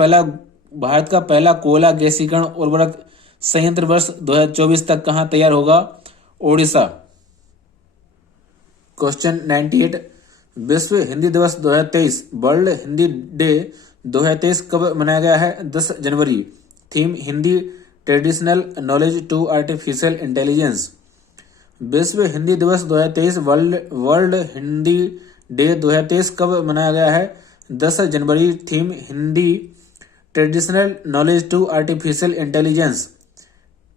पहला कोयला गैसीकरण उर्वरक संयंत्र वर्ष 2024 तक कहाँ तैयार होगा? ओडिशा। क्वेश्चन 98, विश्व हिंदी दिवस 2023 वर्ल्ड हिंदी डे 2023 कब मनाया गया है? 10 जनवरी। Theme Hindi traditional knowledge to artificial intelligence. Vishwa Hindi दिवस 2023 वर्ल्ड हिंदी डे 2023 कब मनाया गया है? 10 जनवरी। Theme Hindi traditional knowledge to artificial intelligence.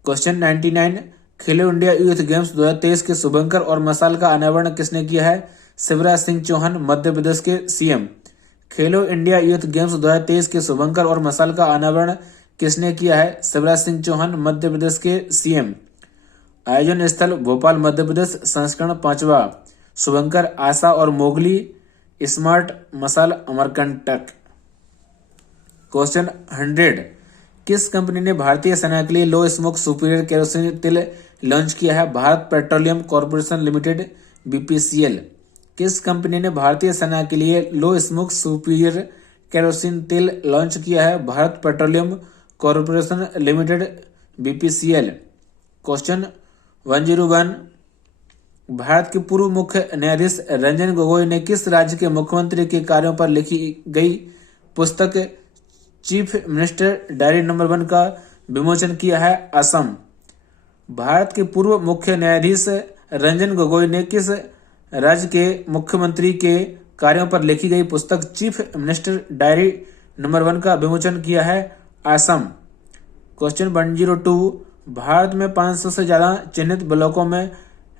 Question 99, Khelo India youth games 2023 के शुभंकर और मशाल का अनावरण किसने किया है? शिवराज सिंह चौहान, मध्य प्रदेश के सीएम। खेलो इंडिया यूथ गेम्स 2023 के शुभंकर और मशाल का अनावरण किसने किया है? शिवराज सिंह चौहान, मध्य प्रदेश के सीएम। आयोजन स्थल भोपाल, मध्य प्रदेश। संस्करण 5वां। शुभंकर आशा और मोगली, स्मार्ट मशाल अमरकंटक। क्वेश्चन 100, किस कंपनी ने भारतीय सेना के लिए लो स्मोक सुपीरियर केरोसिन तेल लॉन्च किया है? Bharat petroleum corporation limited, BPCL. किस कंपनी ने भारतीय सेना के लिए लो स्मोक सुपीरियर केरोसिन तेल लॉन्च किया है? Bharat petroleum corporation limited, BPCL. Question 101, Bharat के पूर्व मुख्य न्यायाधीश रंजन गोगोई ने किस राज्य के मुख्यमंत्री के कार्यों पर लिखी गई पुस्तक चीफ मिनिस्टर डायरी नंबर 1 का विमोचन किया है? असम। भारत के पूर्व मुख्य न्यायाधीश रंजन गोगोई ने किस राज्य के मुख्यमंत्री के कार्यों पर लिखी गई पुस्तक चीफ मिनिस्टर डायरी नंबर 1 का विमोचन किया है? असम। क्वेश्चन 102, भारत में 500 से ज्यादा चिन्हित ब्लॉकों में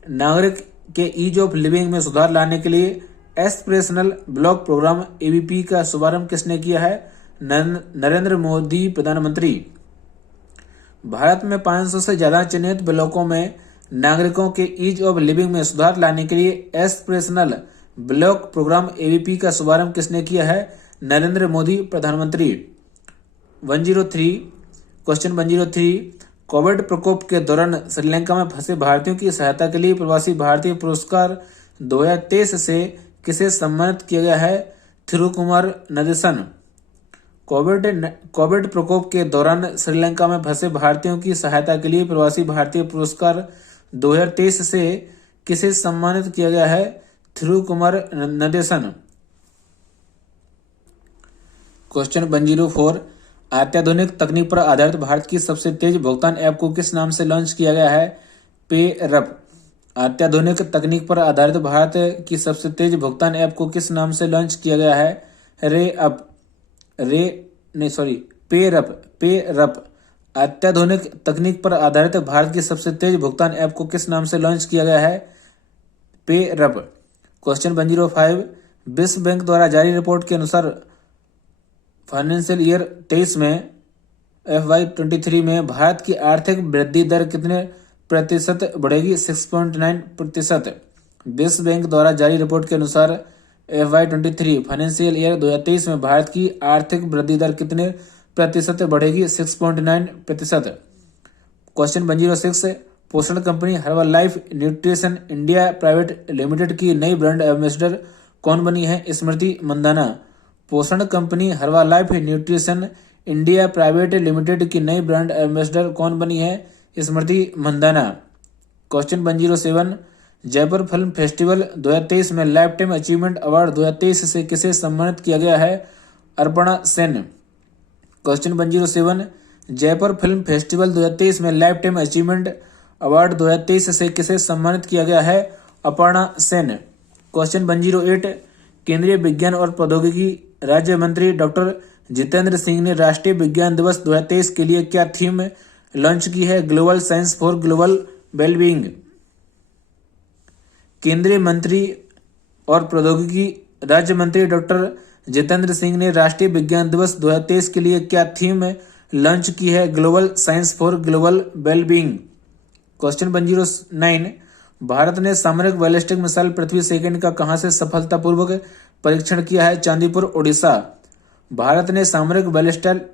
नागरिक के ईज ऑफ लिविंग में सुधार लाने के लिए एस्पिरेशनल ब्लॉक प्रोग्राम एबीपी का शुभारंभ किसने किया है? नरेंद्र मोदी, प्रधानमंत्री। भारत में 500 से ज्यादा चिन्हित ब्लॉकों में नागरिकों के ईज ऑफ लिविंग में सुधार लाने के लिए एस्पिरेशनल ब्लॉक प्रोग्राम एबीपी का शुभारंभ किसने किया है? नरेंद्र मोदी प्रधानमंत्री। 103 क्वेश्चन 103 कोविड प्रकोप के दौरान श्रीलंका में फंसे भारतीयों की सहायता के लिए प्रवासी भारतीय पुरस्कार 2023 से किसे सम्मानित किया गया है? थिरुकुमार नदेसन। कोविड प्रकोप के दौरान श्रीलंका में फंसे भारतीयों की सहायता के लिए प्रवासी भारतीय पुरस्कार 2023 से किसे सम्मानित किया गया है? थिरुकुमार नदेसन। क्वेश्चन 104 अत्याधुनिक तकनीक पर आधारित भारत की सबसे तेज भुगतान ऐप को किस नाम से लॉन्च किया गया है? पेरप। अत्याधुनिक तकनीक पर आधारित भारत की सबसे तेज भुगतान ऐप को किस नाम से लॉन्च किया गया है? पेरप। अत्याधुनिक तकनीक पर आधारित भारत की सबसे तेज भुगतान ऐप को किस नाम से लॉन्च किया गया है? पेरप। क्वेश्चन 105 विश्व बैंक द्वारा जारी रिपोर्ट के अनुसार फाइनेंशियल ईयर 23 में FY23 में भारत की आर्थिक वृद्धि दर कितने प्रतिशत बढ़ेगी? 6.9%। विश्व बैंक द्वारा जारी रिपोर्ट के अनुसार FY23 फाइनेंशियल ईयर 2023 में भारत की आर्थिक वृद्धि दर कितने प्रतिशत बढ़ेगी? 6.9%। क्वेश्चन 106 पोषण company Herbalife nutrition India private limited की नई ब्रांड एम्बेसडर कौन बनी है? स्मृति मंदाना। पोषण company Herbalife nutrition India private limited की नई ब्रांड एम्बेसडर कौन बनी है? Smriti Mandhana. Question 107 Jaipur film festival 2023 में लाइफ टाइम अचीवमेंट अवार्ड 2023 से किसे सम्मानित किया गया है? Arpana Sen. Question 107 Jaipur film festival 2023 में लाइफ टाइम अचीवमेंट अवार्ड 2023 से किसे सम्मानित किया गया है? अपर्णा सेन। क्वेश्चन 108 केंद्रीय विज्ञान और प्रौद्योगिकी राज्य मंत्री डॉक्टर जितेंद्र सिंह ने राष्ट्रीय विज्ञान दिवस 2023 के लिए क्या थीम लॉन्च की है? Global science for global wellbeing. केंद्रीय मंत्री और प्रौद्योगिकी राज्य मंत्री डॉक्टर जितेंद्र सिंह ने राष्ट्रीय विज्ञान दिवस 2023 के लिए क्या थीम लॉन्च की है? Global science for global wellbeing. Question 109 Bharat ने सामरिक बैलिस्टिक मिसाइल पृथ्वी सेकंड का कहां से सफलतापूर्वक परीक्षण किया है? चांदीपुर ओडिशा। भारत ने सामरिक बैलिस्टिक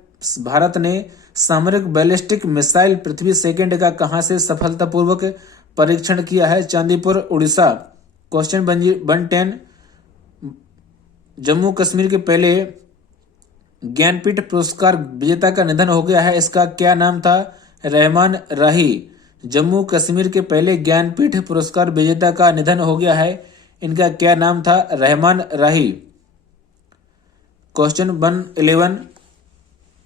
मिसाइल पृथ्वी सेकंड का कहां से सफलतापूर्वक परीक्षण किया है? चांदीपुर ओडिशा। क्वेश्चन 110 जम्मू कश्मीर के पहले ज्ञानपीठ पुरस्कार विजेता का निधन हो गया है, इसका क्या नाम था? रहमान राही। जम्मू कश्मीर के पहले ज्ञानपीठ पुरस्कार विजेता का निधन हो गया है, इनका क्या नाम था? रहमान राही। क्वेश्चन 111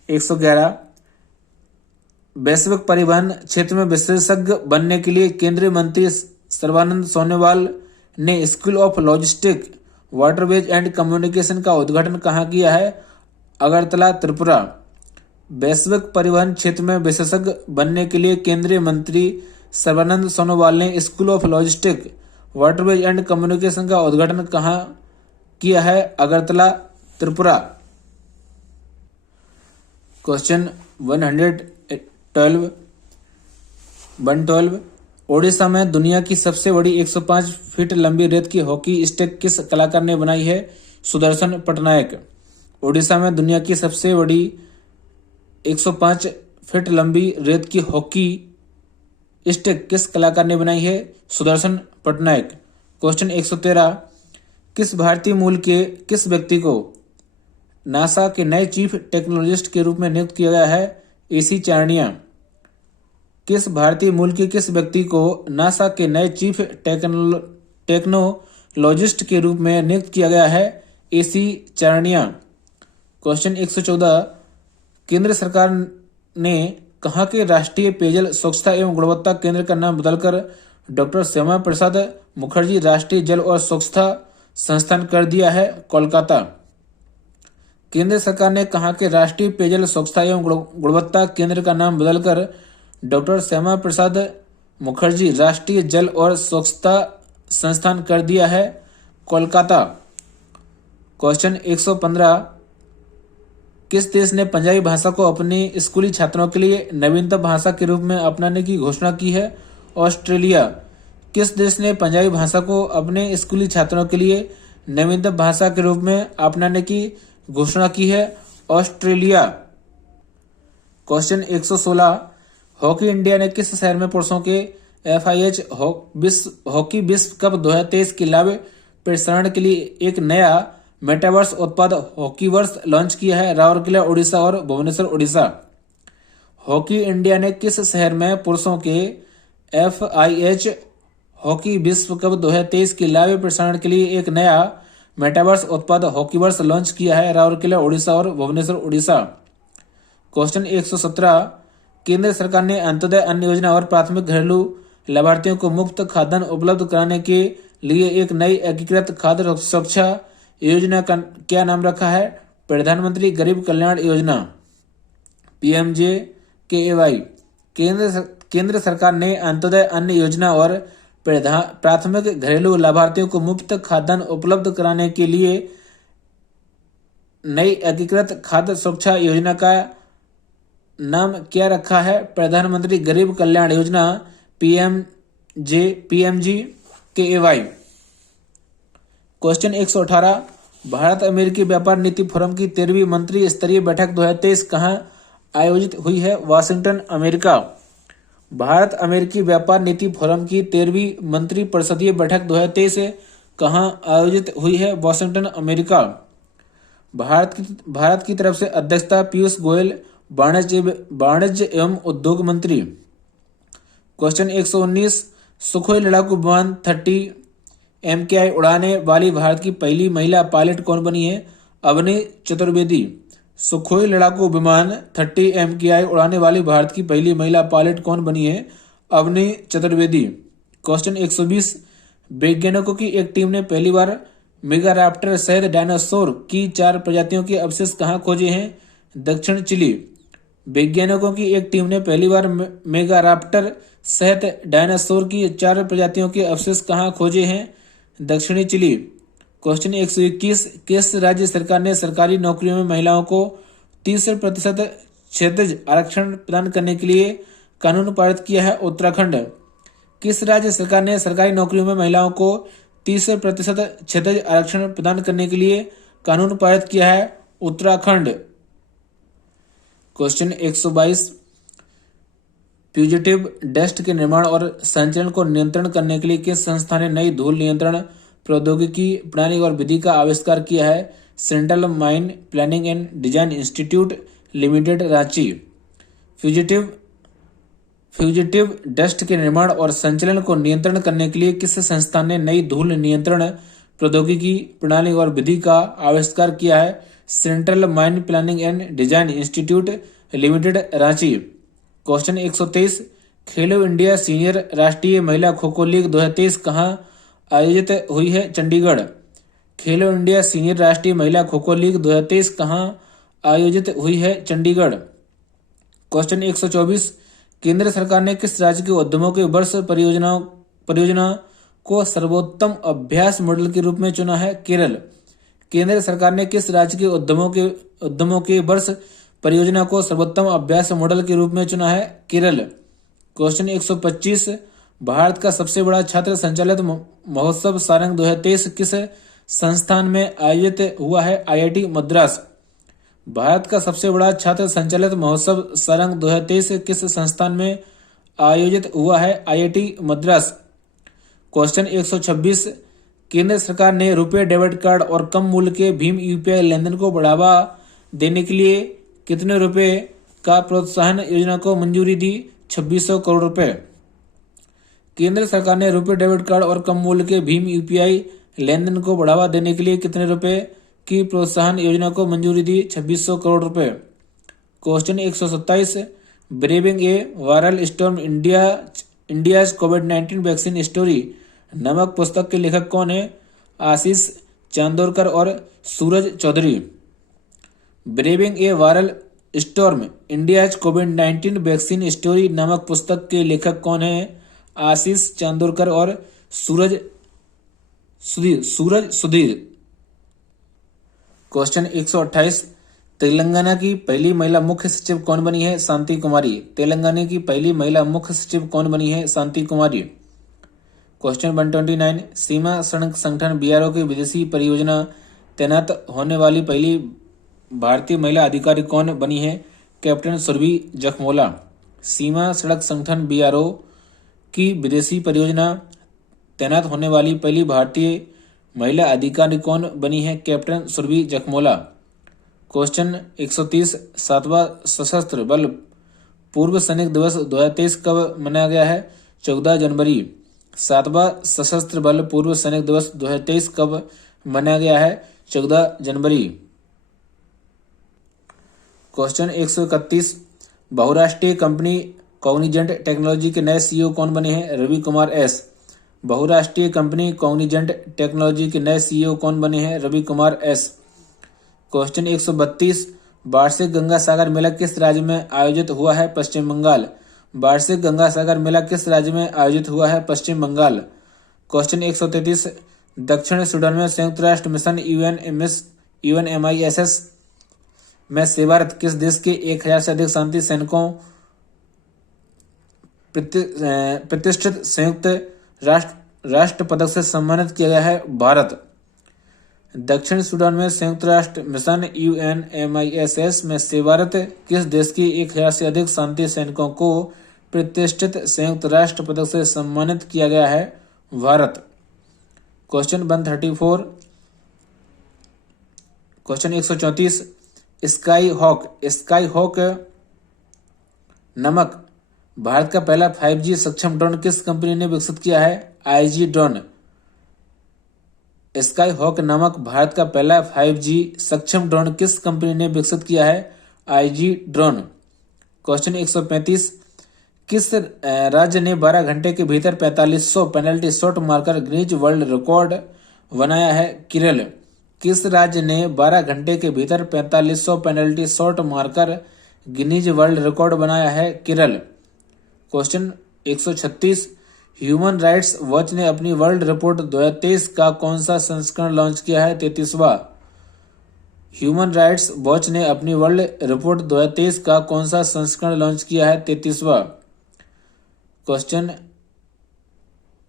111 वैश्विक परिवहन क्षेत्र में विशेषज्ञ बनने के लिए केंद्रीय मंत्री सर्बानंद सोनोवाल ने school of logistic waterways and communication का उद्घाटन कहाँ किया है? अगरतला त्रिपुरा। वैश्विक परिवहन क्षेत्र में विशेषज्ञ बनने के लिए केंद्रीय मंत्री सर्बानंद सोनोवाल ने school of logistic waterways and communication का उद्घाटन कहाँ किया है? अगरतला त्रिपुरा। क्वेश्चन 112 ओडिशा में दुनिया की सबसे बड़ी 105 फीट लंबी रेत की हॉकी स्टिक किस कलाकार ने बनाई है? सुदर्शन पटनायक। ओडिशा में दुनिया की सबसे बड़ी 105 फीट लंबी रेत की हॉकी स्टिक किस कलाकार ने बनाई है? सुदर्शन पटनायक। क्वेश्चन 113 किस भारतीय मूल के किस व्यक्ति को नासा के नए चीफ टेक्नोलॉजिस्ट के रूप में नियुक्त किया गया है? एसी चारनिया। किस भारतीय मूल के किस व्यक्ति को नासा के नए चीफ टेक्नोलॉजिस्ट के रूप में नियुक्त किया गया है? एसी चारनिया। क्वेश्चन 114 केंद्र सरकार ने कहा कि राष्ट्रीय पेयजल स्वच्छता एवं गुणवत्ता केंद्र का नाम बदलकर डॉक्टर श्यामा प्रसाद मुखर्जी राष्ट्रीय जल और स्वच्छता संस्थान कर दिया है? कोलकाता। केंद्र सरकार ने कहा कि राष्ट्रीय पेयजल स्वच्छता एवं गुणवत्ता केंद्र का नाम बदलकर डॉक्टर श्यामा प्रसाद मुखर्जी राष्ट्रीय जल और स्वच्छता संस्थान कर दिया है? कोलकाता। क्वेश्चन 115 किस देश ने पंजाबी भाषा को अपनी स्कूली छात्रों के लिए नवीनतम भाषा के रूप में अपनाने की घोषणा की है? ऑस्ट्रेलिया। किस देश ने पंजाबी भाषा को अपने स्कूली छात्रों के लिए नवीनतम भाषा के रूप में अपनाने की घोषणा की है? ऑस्ट्रेलिया। क्वेश्चन 116, हॉकी इंडिया ने किस शहर में पुरुषों के FIH हॉकी विश्व कप 2023 के लाइव प्रसारण के लिए एक नया मेटावर्स उत्पाद हॉकीवर्स लॉन्च किया है? राउरकेला उड़ीसा और भुवनेश्वर उड़ीसा। हॉकी इंडिया ने किस शहर में पुरुषों के FIH हॉकी विश्व कप 2023 के लाइव प्रसारण के लिए एक नया मेटावर्स उत्पाद हॉकीवर्स लॉन्च किया है? राउरकेला उड़ीसा और भुवनेश्वर उड़ीसा। क्वेश्चन 117, केंद्र सरकार ने अंत्योदय अन्न योजना और प्राथमिक घरेलू लाभार्थियों को मुफ्त खाद्यान्न उपलब्ध कराने के लिए एक नई एकीकृत खाद्य सुरक्षा योजना का क्या नाम रखा है? प्रधानमंत्री गरीब कल्याण योजना, PMJKY। केंद्र सरकार ने अंत्योदय अन्न योजना और प्राथमिक घरेलू लाभार्थियों को मुफ्त खाद्यान्न उपलब्ध कराने के लिए नई एकीकृत खाद्य सुरक्षा योजना का नाम क्या रखा है? प्रधानमंत्री गरीब कल्याण योजना, PMJKY। क्वेश्चन 118, भारत अमेरिकी व्यापार नीति फोरम की 13वीं मंत्री स्तरीय बैठक 2023 कहाँ आयोजित हुई है? Washington, America. भारत अमेरिकी व्यापार नीति फोरम की 13वीं मंत्री परिषदीय बैठक 2023 कहाँ आयोजित हुई है? Washington, America. भारत की तरफ से अध्यक्षता पीयूष गोयल, वाणिज्य एवं उद्योग मंत्री। क्वेश्चन 119, सुखोई लड़ाकू विमान 30 MKI उड़ाने वाली भारत की पहली महिला पायलट कौन बनी है? अवनी चतुर्वेदी। सुखोई लड़ाकू विमान 30 MKI उड़ाने वाली भारत की पहली महिला पायलट कौन बनी है? अवनी चतुर्वेदी। क्वेश्चन 120, वैज्ञानिकों की एक टीम ने पहली बार मेगारैप्टर सहित डायनासोर की 4 प्रजातियों के अवशेष कहाँ खोजे हैं? दक्षिण चिली। वैज्ञानिकों की एक टीम ने पहली बार मेगारैप्टर सहित डायनासोर की 4 प्रजातियों के अवशेष कहाँ खोजे हैं? दक्षिणी चिली। क्वेश्चन 121, किस राज्य सरकार ने सरकारी नौकरियों में महिलाओं को 30% क्षैतिज आरक्षण प्रदान करने के लिए कानून पारित किया है? उत्तराखंड। किस राज्य सरकार ने सरकारी नौकरियों में महिलाओं को 30% क्षैतिज आरक्षण प्रदान करने के लिए कानून पारित किया है? उत्तराखंड। क्वेश्चन 122, फ्यूजिटिव डस्ट के निर्माण और संचरण को नियंत्रण करने के लिए किस संस्था ने नई धूल नियंत्रण प्रौद्योगिकी प्रणाली और विधि का आविष्कार किया है? Central mine planning and design institute limited, Ranchi. Fugitive dust के निर्माण और संचलन को नियंत्रण करने के लिए किस संस्था ने नई धूल नियंत्रण प्रौद्योगिकी प्रणाली और विधि का आविष्कार किया है? Central mine planning and design institute limited, Ranchi. Question 123, Khelo India senior राष्ट्रीय महिला खो खो लीग 2023 कहाँ आयोजित हुई है? चंडीगढ़। खेलो इंडिया सीनियर राष्ट्रीय महिला खो खो लीग 2023 कहाँ आयोजित हुई है? चंडीगढ़। क्वेश्चन 124, केंद्र सरकार ने किस राज्य के उद्यमों के वर्ष परियोजना को सर्वोत्तम अभ्यास मॉडल के रूप में चुना है? केरल। केंद्र सरकार ने किस राज्य के उद्यमों के वर्ष परियोजना को सर्वोत्तम अभ्यास मॉडल के रूप में चुना है? केरल। क्वेश्चन 125, भारत का सबसे बड़ा छात्र संचालित महोत्सव सारंग 2023 किस संस्थान में आयोजित हुआ है? IIT मद्रास। भारत का सबसे बड़ा छात्र संचालित महोत्सव सारंग 2023 किस संस्थान में आयोजित हुआ है? IIT मद्रास। क्वेश्चन 126, केंद्र सरकार ने रुपे डेबिट कार्ड और कम मूल्य के भीम UPI लेनदेन को बढ़ावा देने के लिए कितने रुपए का प्रोत्साहन योजना को मंजूरी दी? 2600 करोड़ रुपए। केंद्र सरकार ने रुपे डेबिट कार्ड और कम मूल्य के भीम UPI लेनदेन को बढ़ावा देने के लिए कितने रुपए की प्रोत्साहन योजना को मंजूरी दी? 2600 करोड़ रुपए। क्वेश्चन 127, ब्रेविंग ए वायरल स्टॉर्म इंडियाज कोविड-19 वैक्सीन स्टोरी नामक पुस्तक के लेखक कौन है? आशीष चांदोरकर और सूरज चौधरी। ब्रेविंग ए वायरल स्टॉर्म इंडियाज कोविड-19 वैक्सीन स्टोरी नामक पुस्तक के लेखक कौन है? आशीष चांदोरकर और सूरज सुधीर। क्वेश्चन 128, तेलंगाना की पहली महिला मुख्य सचिव कौन बनी है? शांति कुमारी। तेलंगाना की पहली महिला मुख्य सचिव कौन बनी है? शांति कुमारी। क्वेश्चन 129, सीमा सड़क संगठन बीआरओ की विदेशी परियोजना तैनात होने वाली पहली भारतीय महिला अधिकारी कौन बनी है? कैप्टन सुरभि जखमोला। सीमा सड़क संगठन बीआरओ की विदेशी परियोजना तैनात होने वाली पहली भारतीय महिला अधिकारी कौन बनी है? कैप्टन सुरभि जखमोला। क्वेश्चन 130, 7वां सशस्त्र बल पूर्व सैनिक दिवस 2023 कब मनाया गया है? 14 जनवरी। 7वां सशस्त्र बल पूर्व सैनिक दिवस 2023 कब मनाया गया है? 14 जनवरी। क्वेश्चन 131, बहुराष्ट्रीय कंपनी कॉग्निजेंट टेक्नोलॉजी के नए सीईओ कौन बने हैं? रवि कुमार एस। बहुराष्ट्रीय कंपनी कॉग्निजेंट टेक्नोलॉजी के नए सीईओ कौन बने हैं? रवि कुमार एस। क्वेश्चन 132, वार्षिक गंगा सागर मेला किस राज्य में आयोजित हुआ है? पश्चिम बंगाल। वार्षिक गंगा सागर मेला किस राज्य में आयोजित हुआ है? पश्चिम बंगाल। क्वेश्चन 133, दक्षिण सूडान में संयुक्त राष्ट्र मिशन UNMISS में सेवारत किस देश के 1000 से अधिक शांति सैनिकों प्रतिष्ठित संयुक्त राष्ट्र पदक से सम्मानित किया गया है? भारत। दक्षिण सूडान में संयुक्त राष्ट्र मिशन UNMISS में सेवारत किस देश की 1000 से अधिक शांति सैनिकों को प्रतिष्ठित संयुक्त राष्ट्र पदक से सम्मानित किया गया है? Bharat. Question 134, question 134, sky hawk नामक भारत का पहला 5G सक्षम ड्रोन किस कंपनी ने विकसित किया है? IG drone. स्काई हॉक नामक भारत का पहला 5G सक्षम ड्रोन किस कंपनी ने विकसित किया है? IG drone. क्वेश्चन 135, किस राज्य ने 12 घंटे के भीतर 4500 पेनल्टी शॉट मारकर गिनीज वर्ल्ड रिकॉर्ड बनाया है? केरल। किस राज्य ने 12 घंटे के भीतर 4500 पेनल्टी शॉट मारकर गिनीज वर्ल्ड रिकॉर्ड बनाया है? Kerala. Question 136, human rights watch ने अपनी वर्ल्ड रिपोर्ट 2023 का कौन सा संस्करण लॉन्च किया है? 33वां। ह्यूमन राइट्स वॉच ने अपनी वर्ल्ड रिपोर्ट 2023 का कौन सा संस्करण लॉन्च किया है? 33वां। Question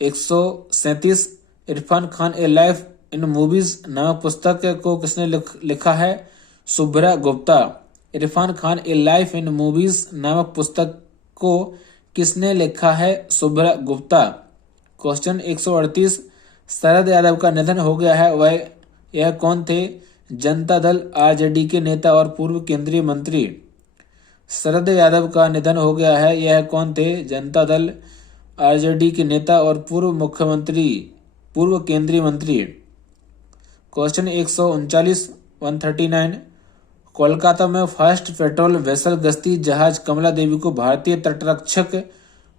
137, Irrfan Khan a life in movies नामक पुस्तक को किसने लिखा है? Shubhra Gupta. Irrfan Khan a life in movies नामक पुस्तक को किसने लिखा है? शुभ्रा गुप्ता। क्वेश्चन 138, शरद यादव का निधन हो गया है, यह कौन थे? जनता दल आरजेडी के नेता और पूर्व केंद्रीय मंत्री। शरद यादव का निधन हो गया है, यह कौन थे? जनता दल आरजेडी के नेता और पूर्व केंद्रीय मंत्री। क्वेश्चन 139, 139, कोलकाता में फास्ट पेट्रोल वेसल गश्ती जहाज कमला देवी को भारतीय तटरक्षक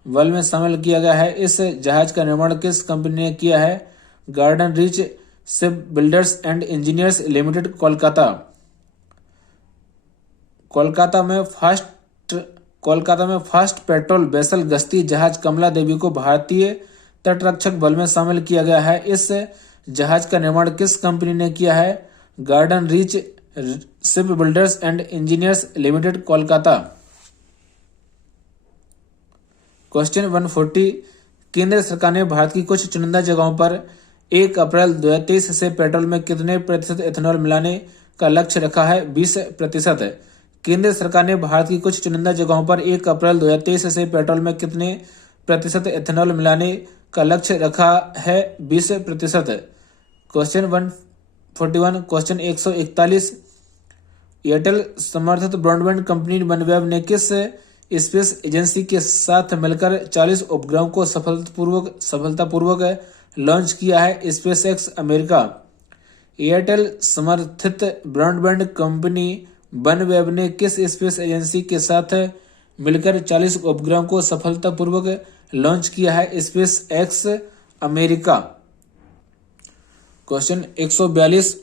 बल में शामिल किया गया है। इस जहाज का निर्माण किस कंपनी ने किया है? Garden reach ship builders and engineers limited, Kolkata. Kolkata में फास्ट पेट्रोल वेसल गश्ती जहाज कमला देवी को भारतीय तटरक्षक बल में शामिल किया गया है। इस जहाज का निर्माण किस कंपनी ने किया है? Garden reach ship builders and engineers limited, Kolkata. Question 140, केंद्र सरकार ने भारत की कुछ चुनिंदा जगहों पर 1 अप्रैल 2023 से पेट्रोल में कितने प्रतिशत एथेनॉल मिलाने का लक्ष्य रखा है? 20%। केंद्र सरकार ने भारत की कुछ चुनिंदा जगहों पर 1 अप्रैल 2023 से पेट्रोल में कितने प्रतिशत एथेनॉल मिलाने का लक्ष्य रखा है? 20%। क्वेश्चन 141, क्वेश्चन 141, एयरटेल समर्थित ब्रॉडबैंड कंपनी वनवेब ने किस स्पेस एजेंसी के साथ मिलकर 40 उपग्रहों को सफलतापूर्वक लॉन्च किया है? SpaceX America. एयरटेल समर्थित ब्रॉडबैंड कंपनी वनवेब ने किस स्पेस एजेंसी के साथ मिलकर 40 उपग्रहों को सफलतापूर्वक लॉन्च किया है? SpaceX America. क्वेश्चन 142,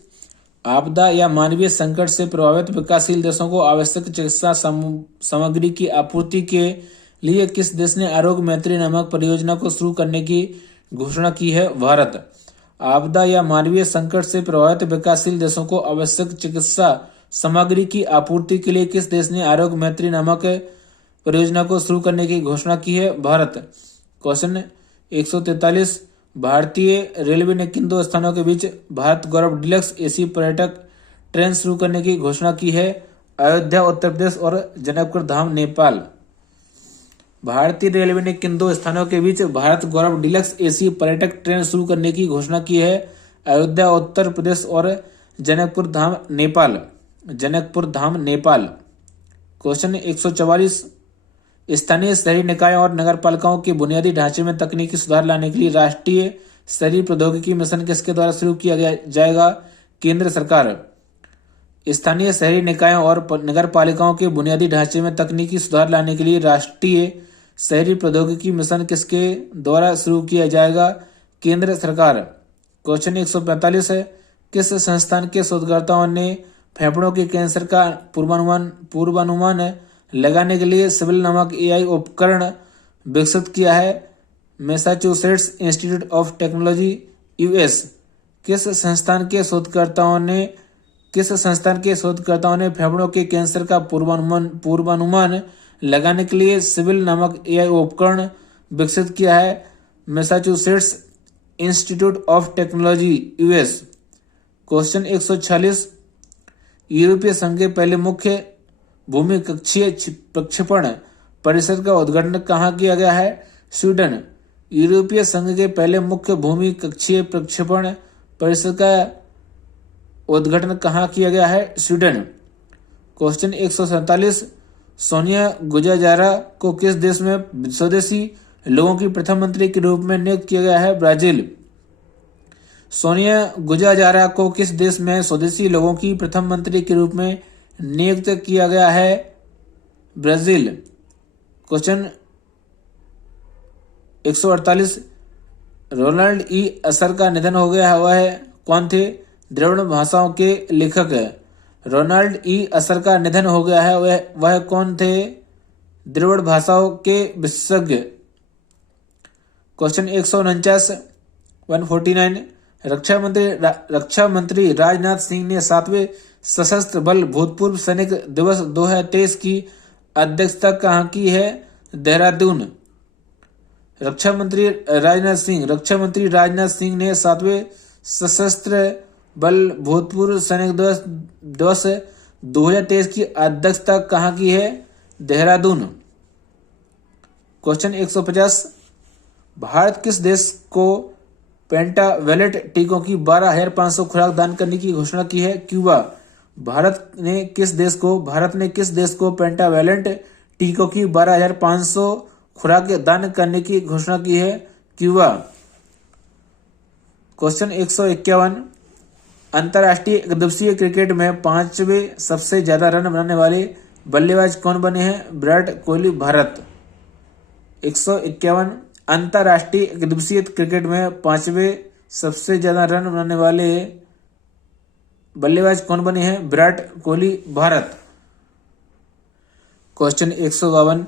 आपदा या मानवीय संकट से प्रभावित विकासशील देशों को आवश्यक चिकित्सा सामग्री की आपूर्ति के लिए किस देश ने आरोग्य मैत्री नामक परियोजना को शुरू करने की घोषणा की है? भारत। आपदा या मानवीय संकट से प्रभावित विकासशील देशों को आवश्यक चिकित्सा सामग्री की आपूर्ति के लिए किस देश ने आरोग्य मैत्री नामक परियोजना को शुरू करने की घोषणा की है? भारत। क्वेश्चन 143 भारतीय रेलवे ने किन 2 स्थानों के बीच भारत गौरव डीलक्स एसी पर्यटक ट्रेन शुरू करने की घोषणा की है? अयोध्या उत्तर प्रदेश और जनकपुर धाम नेपाल। भारतीय रेलवे ने किन 2 स्थानों के बीच भारत गौरव डीलक्स एसी पर्यटक ट्रेन शुरू करने की घोषणा की है? अयोध्या उत्तर प्रदेश और जनकपुर धाम नेपाल। जनकपुर धाम नेपाल। क्वेश्चन 144 स्थानीय शहरी निकायों और नगरपालिकाओं के बुनियादी ढांचे में तकनीकी सुधार लाने के लिए राष्ट्रीय शहरी प्रौद्योगिकी मिशन किसके द्वारा शुरू किया जाएगा? केंद्र सरकार। स्थानीय शहरी निकायों और नगरपालिकाओं के बुनियादी ढांचे में तकनीकी सुधार लाने के लिए राष्ट्रीय शहरी प्रौद्योगिकी मिशन किसके द्वारा शुरू किया जाएगा? केंद्र सरकार। क्वेश्चन 145 है किस संस्थान के शोधकर्ताओं ने फेफड़ों के कैंसर का पूर्वानुमान लगाने के लिए सिविल नामक एआई उपकरण विकसित किया है? Massachusetts institute of technology US. किस संस्थान के शोधकर्ताओं ने फेफड़ों के कैंसर का पूर्वानुमान लगाने के लिए सिविल नामक एआई उपकरण विकसित किया है? Massachusetts institute of technology US. Question 146 यूरोपीय संघ के पहले मुख्य भूमि कक्षीय प्रक्षेपण परिसर का उद्घाटन कहाँ किया गया है? स्वीडन। यूरोपीय संघ के पहले मुख्य भूमि कक्षीय प्रक्षेपण परिसर का उद्घाटन कहाँ किया गया है? स्वीडन। क्वेश्चन 147 सोनिया गुजराजारा को किस देश में स्वदेशी लोगों की प्रथम मंत्री के रूप में नियुक्त किया गया है? ब्राजील। सोनिया गुजराजारा को किस देश में स्वदेशी लोगों की प्रथम मंत्री के रूप में नियुक्त किया गया है? ब्राजील। क्वेश्चन 148 रोनाल्ड ई असर का निधन हो गया है, वह कौन थे? द्रविड़ भाषाओं के लेखक है। रोनाल्ड ई असर का निधन हो गया है, वह कौन थे? द्रविड़ भाषाओं के विशेषज्ञ। क्वेश्चन 149 रक्षा मंत्री राजनाथ सिंह ने 7वें सशस्त्र बल भूतपूर्व सैनिक दिवस 2023 की अध्यक्षता कहाँ की है? देहरादून। रक्षा मंत्री राजनाथ सिंह ने 7वें सशस्त्र बल भूतपूर्व सैनिक दिवस 2023 की अध्यक्षता कहाँ की है? देहरादून। क्वेश्चन 150 भारत किस देश को पेंटावेलेंट टीकों की 12,500 खुराक दान करने की घोषणा की है? क्यूबा। भारत ने किस देश को पेंटावेलेंट टीकों की 12,500 खुराक दान करने की घोषणा की है? क्यूबा। क्वेश्चन 151 अंतर्राष्ट्रीय एकदिवसीय क्रिकेट में 5वें सबसे ज्यादा रन बनाने वाले बल्लेबाज कौन बने हैं? विराट कोहली। भारत। 151 अंतर्राष्ट्रीय एकदिवसीय क्रिकेट में 5वें सबसे ज्यादा रन बनाने वाले बल्लेबाज कौन बने हैं? विराट कोहली। भारत। क्वेश्चन 152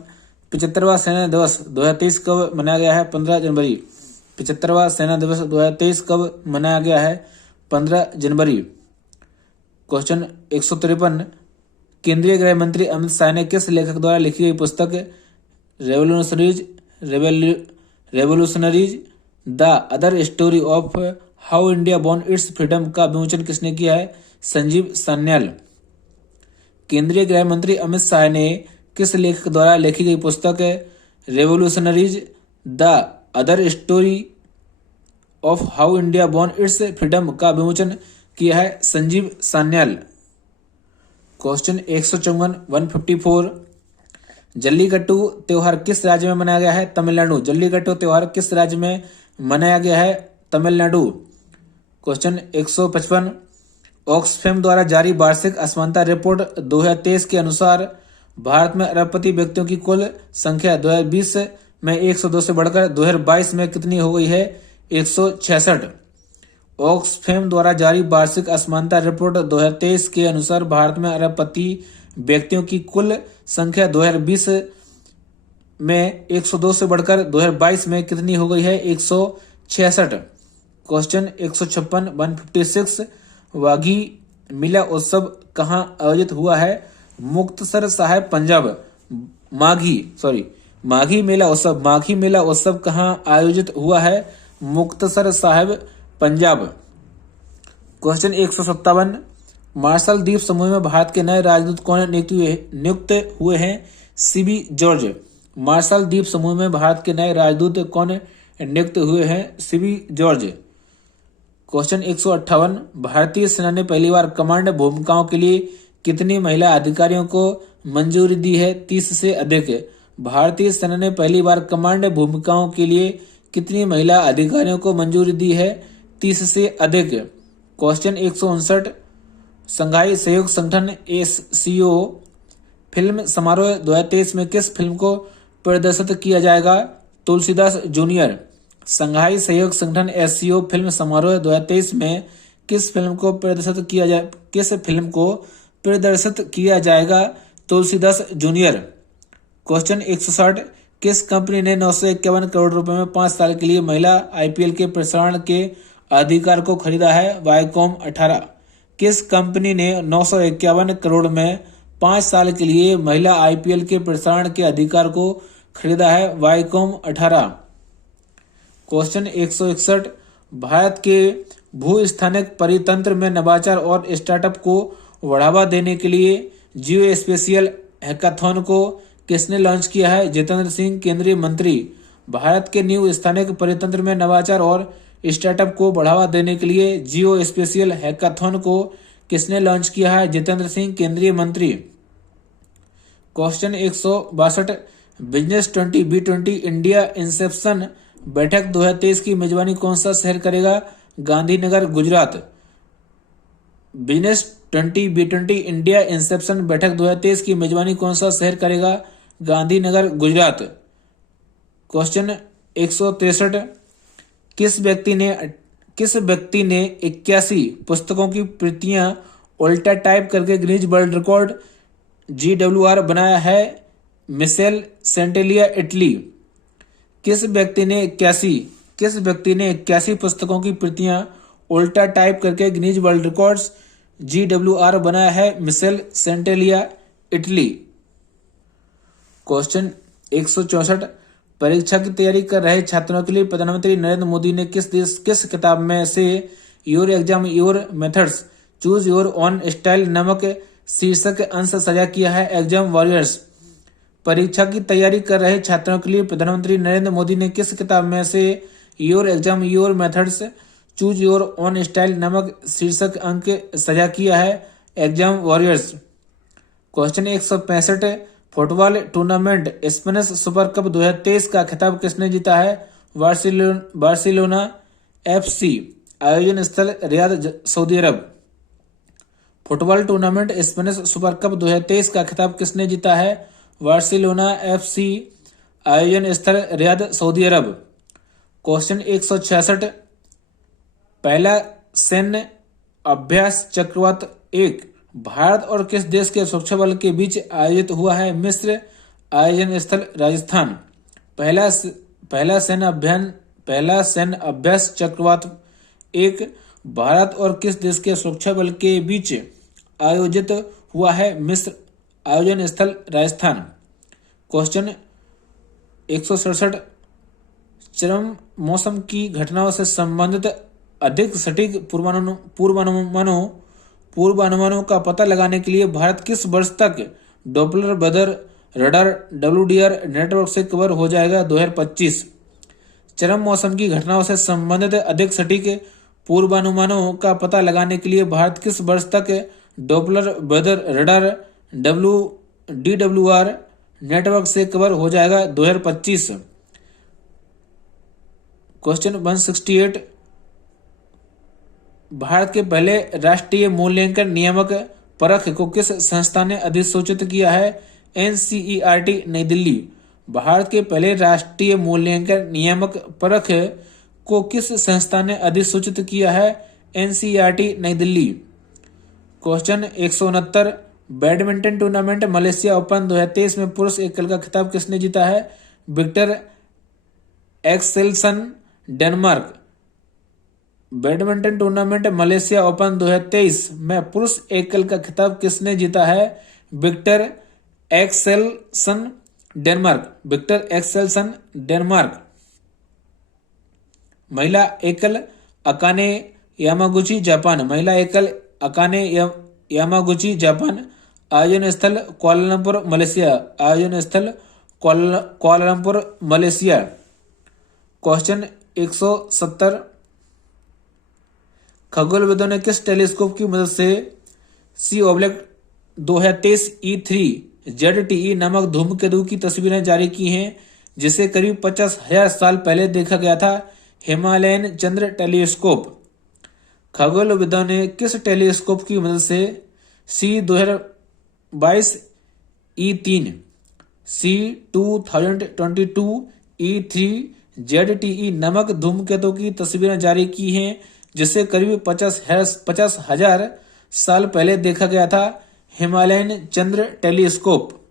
75वां सेना दिवस 2023 कब मनाया गया है? 15 जनवरी। 75वां सेना दिवस 2023 कब मनाया गया है? 15 जनवरी। क्वेश्चन 153 केंद्रीय गृह मंत्री अमित शाह ने किस लेखक द्वारा लिखी गई पुस्तक revolutionaries the other story of how India won it's freedom का विमोचन किसने किया है? संजीव सान्याल। केंद्रीय गृह मंत्री अमित शाह ने किस लेखक द्वारा लिखी गई पुस्तक revolutionaries the other story of how India won it's freedom का विमोचन किया है? संजीव सान्याल। क्वेश्चन 154 जल्लीकट्टू त्योहार किस राज्य में मनाया गया है? तमिलनाडु। जल्लीकट्टू त्योहार किस राज्य में मनाया गया है? तमिलनाडु। क्वेश्चन 155 ऑक्सफैम द्वारा जारी वार्षिक असमानता रिपोर्ट 2023 के अनुसार भारत में अरबपति व्यक्तियों की कुल संख्या 2020 में 102 से बढ़कर 2022 में कितनी हो गई है? 166। ऑक्सफैम द्वारा जारी वार्षिक असमानता रिपोर्ट 2023 के अनुसार भारत में अरबपति व्यक्तियों की कुल संख्या 2020 में 102 से बढ़कर 2022 में कितनी हो गई है? 166। क्वेश्चन 156 156 मेला उत्सव कहाँ आयोजित हुआ है? मुक्तसर साहिब पंजाब। माघी मेला उत्सव कहाँ आयोजित हुआ है? मुक्तसर साहिब पंजाब। क्वेश्चन 157, मार्शल द्वीप समूह में भारत के नए राजदूत कौन नियुक्त हुए हैं? CB George. मार्शल द्वीप समूह में भारत के नए राजदूत कौन नियुक्त हुए हैं? CB George. क्वेश्चन 158, भारतीय सेना ने पहली बार कमांड भूमिकाओं के लिए कितनी महिला अधिकारियों को मंजूरी दी है? 30 से अधिक। भारतीय सेना ने पहली बार कमांड भूमिकाओं के लिए कितनी महिला अधिकारियों को मंजूरी दी है? 30 से अधिक। क्वेश्चन 159, संघाई सहयोग संगठन SCO फिल्म समारोह 2023 में किस फिल्म को प्रदर्शित किया जाएगा? तुलसीदास जूनियर। संघाई सहयोग संगठन SCO फिल्म समारोह 2023 में किस फिल्म को प्रदर्शित किया जाएगा? तुलसीदास जूनियर। क्वेश्चन 160, किस कंपनी ने 951 करोड़ रुपए में 5 साल के लिए महिला IPL के प्रसारण के अधिकार को खरीदा है? वायकॉम 18। किस कंपनी ने 951 करोड़ में 5 साल के लिए महिला IPL के प्रसारण के अधिकार को खरीदा है? वायकॉम 18। क्वेश्चन 161, भारत के भू-स्थानिक परितंत्र में नवाचार और स्टार्टअप को बढ़ावा देने के लिए जियो स्पेशियल हैकाथॉन को किसने लॉन्च किया है? जितेंद्र सिंह, केंद्रीय मंत्री। भारत के न्यू स्थानिक परितंत्र में नवाचार और स्टार्टअप को बढ़ावा देने के लिए जियो स्पेशियल हैकाथॉन को किसने लॉन्च किया है? जितेंद्र सिंह, केंद्रीय मंत्री। Question 162, business 20B20 India Inception बैठक 2023 की मेजबानी कौन सा शहर करेगा? Gandhinagar, Gujarat. Business 20B20 India Inception बैठक 2023 की मेजबानी कौन सा शहर करेगा? गांधीनगर, गुजरात। क्वेश्चन 163, किस व्यक्ति ने 81 पुस्तकों की प्रतियां उल्टा टाइप करके गिनीज वर्ल्ड रिकॉर्ड GWR बनाया है? Michele Santelia, Italy. किस व्यक्ति ने 81 पुस्तकों की प्रतियां उल्टा टाइप करके गिनीज वर्ल्ड रिकॉर्ड्स GWR बनाया है? Michele Santelia, Italy. क्वेश्चन 164, परीक्षा की तैयारी कर रहे छात्रों के लिए प्रधानमंत्री नरेंद्र मोदी ने किस किताब में से your exam your methods choose your own style नामक शीर्षक अंश साझा किया है? Exam warriors. परीक्षा की तैयारी कर रहे छात्रों के लिए प्रधानमंत्री नरेंद्र मोदी ने किस किताब में से your exam your methods choose your own style नामक शीर्षक अंक साझा किया है? Exam warriors. Question 165, football tournament Spanish super cup 2023 का खिताब किसने जीता है? Barcelona FC। आयोजन स्थल Riyadh, Saudi Arab. Football tournament Spanish super cup 2023 का खिताब किसने जीता है? Barcelona FC। आयोजन स्थल रियाद, सऊदी अरब। क्वेश्चन 166, पहला सैन्य अभ्यास चक्रवात 1 भारत और किस देश के सुरक्षा बल के बीच आयोजित हुआ है? मिस्र। आयोजन स्थल राजस्थान। पहला सैन्य अभ्यास चक्रवात 1 भारत और किस देश के सुरक्षा बल के बीच आयोजित हुआ है? मिस्र। आयोजन स्थल राजस्थान। क्वेश्चन 167, चरम मौसम की घटनाओं से संबंधित अधिक सटीक पूर्वानुमानों का पता लगाने के लिए भारत किस वर्ष तक Doppler weather radar WDR network से कवर हो जाएगा? 2025। चरम मौसम की घटनाओं से संबंधित अधिक सटीक पूर्वानुमानों का पता लगाने के लिए भारत किस वर्ष तक Doppler weather radar DWR network से कवर हो जाएगा? 2025। क्वेश्चन 168, भारत के पहले राष्ट्रीय मूल्यांकन नियामक परख को किस संस्था ने अधिसूचित किया है? NCERT, नई दिल्ली। भारत के पहले राष्ट्रीय मूल्यांकन नियामक परख को किस संस्था ने अधिसूचित किया है? NCERT, New Delhi. Question 169, badminton tournament Malaysia open 2023 में पुरुष एकल का खिताब किसने जीता है? Victor Axelsen, Denmark. Badminton tournament Malaysia open 2023 में पुरुष एकल का खिताब किसने जीता है? Victor Axelsen Denmark. महिला एकल अकाने यामागुची जापान। आयोजन स्थल कुआलालंपुर मलेशिया। क्वेश्चन 170। खगोलविदों ने किस टेलीस्कोप की मदद से C/2023 E3 ZTE नामक धूमकेतु की तस्वीरें जारी की हैं, जिसे करीब 50,000 साल पहले देखा गया था? हिमालयन चंद्र टेलीस्कोप। खगोलविदों ने किस टेलीस्कोप की मदद से C2022 E3 ZTE नामक धूमकेतु की तस्वीरें जारी की हैं, जिसे करीब 50,000 साल पहले देखा गया था? हिमालयन चंद्र टेलीस्कोप।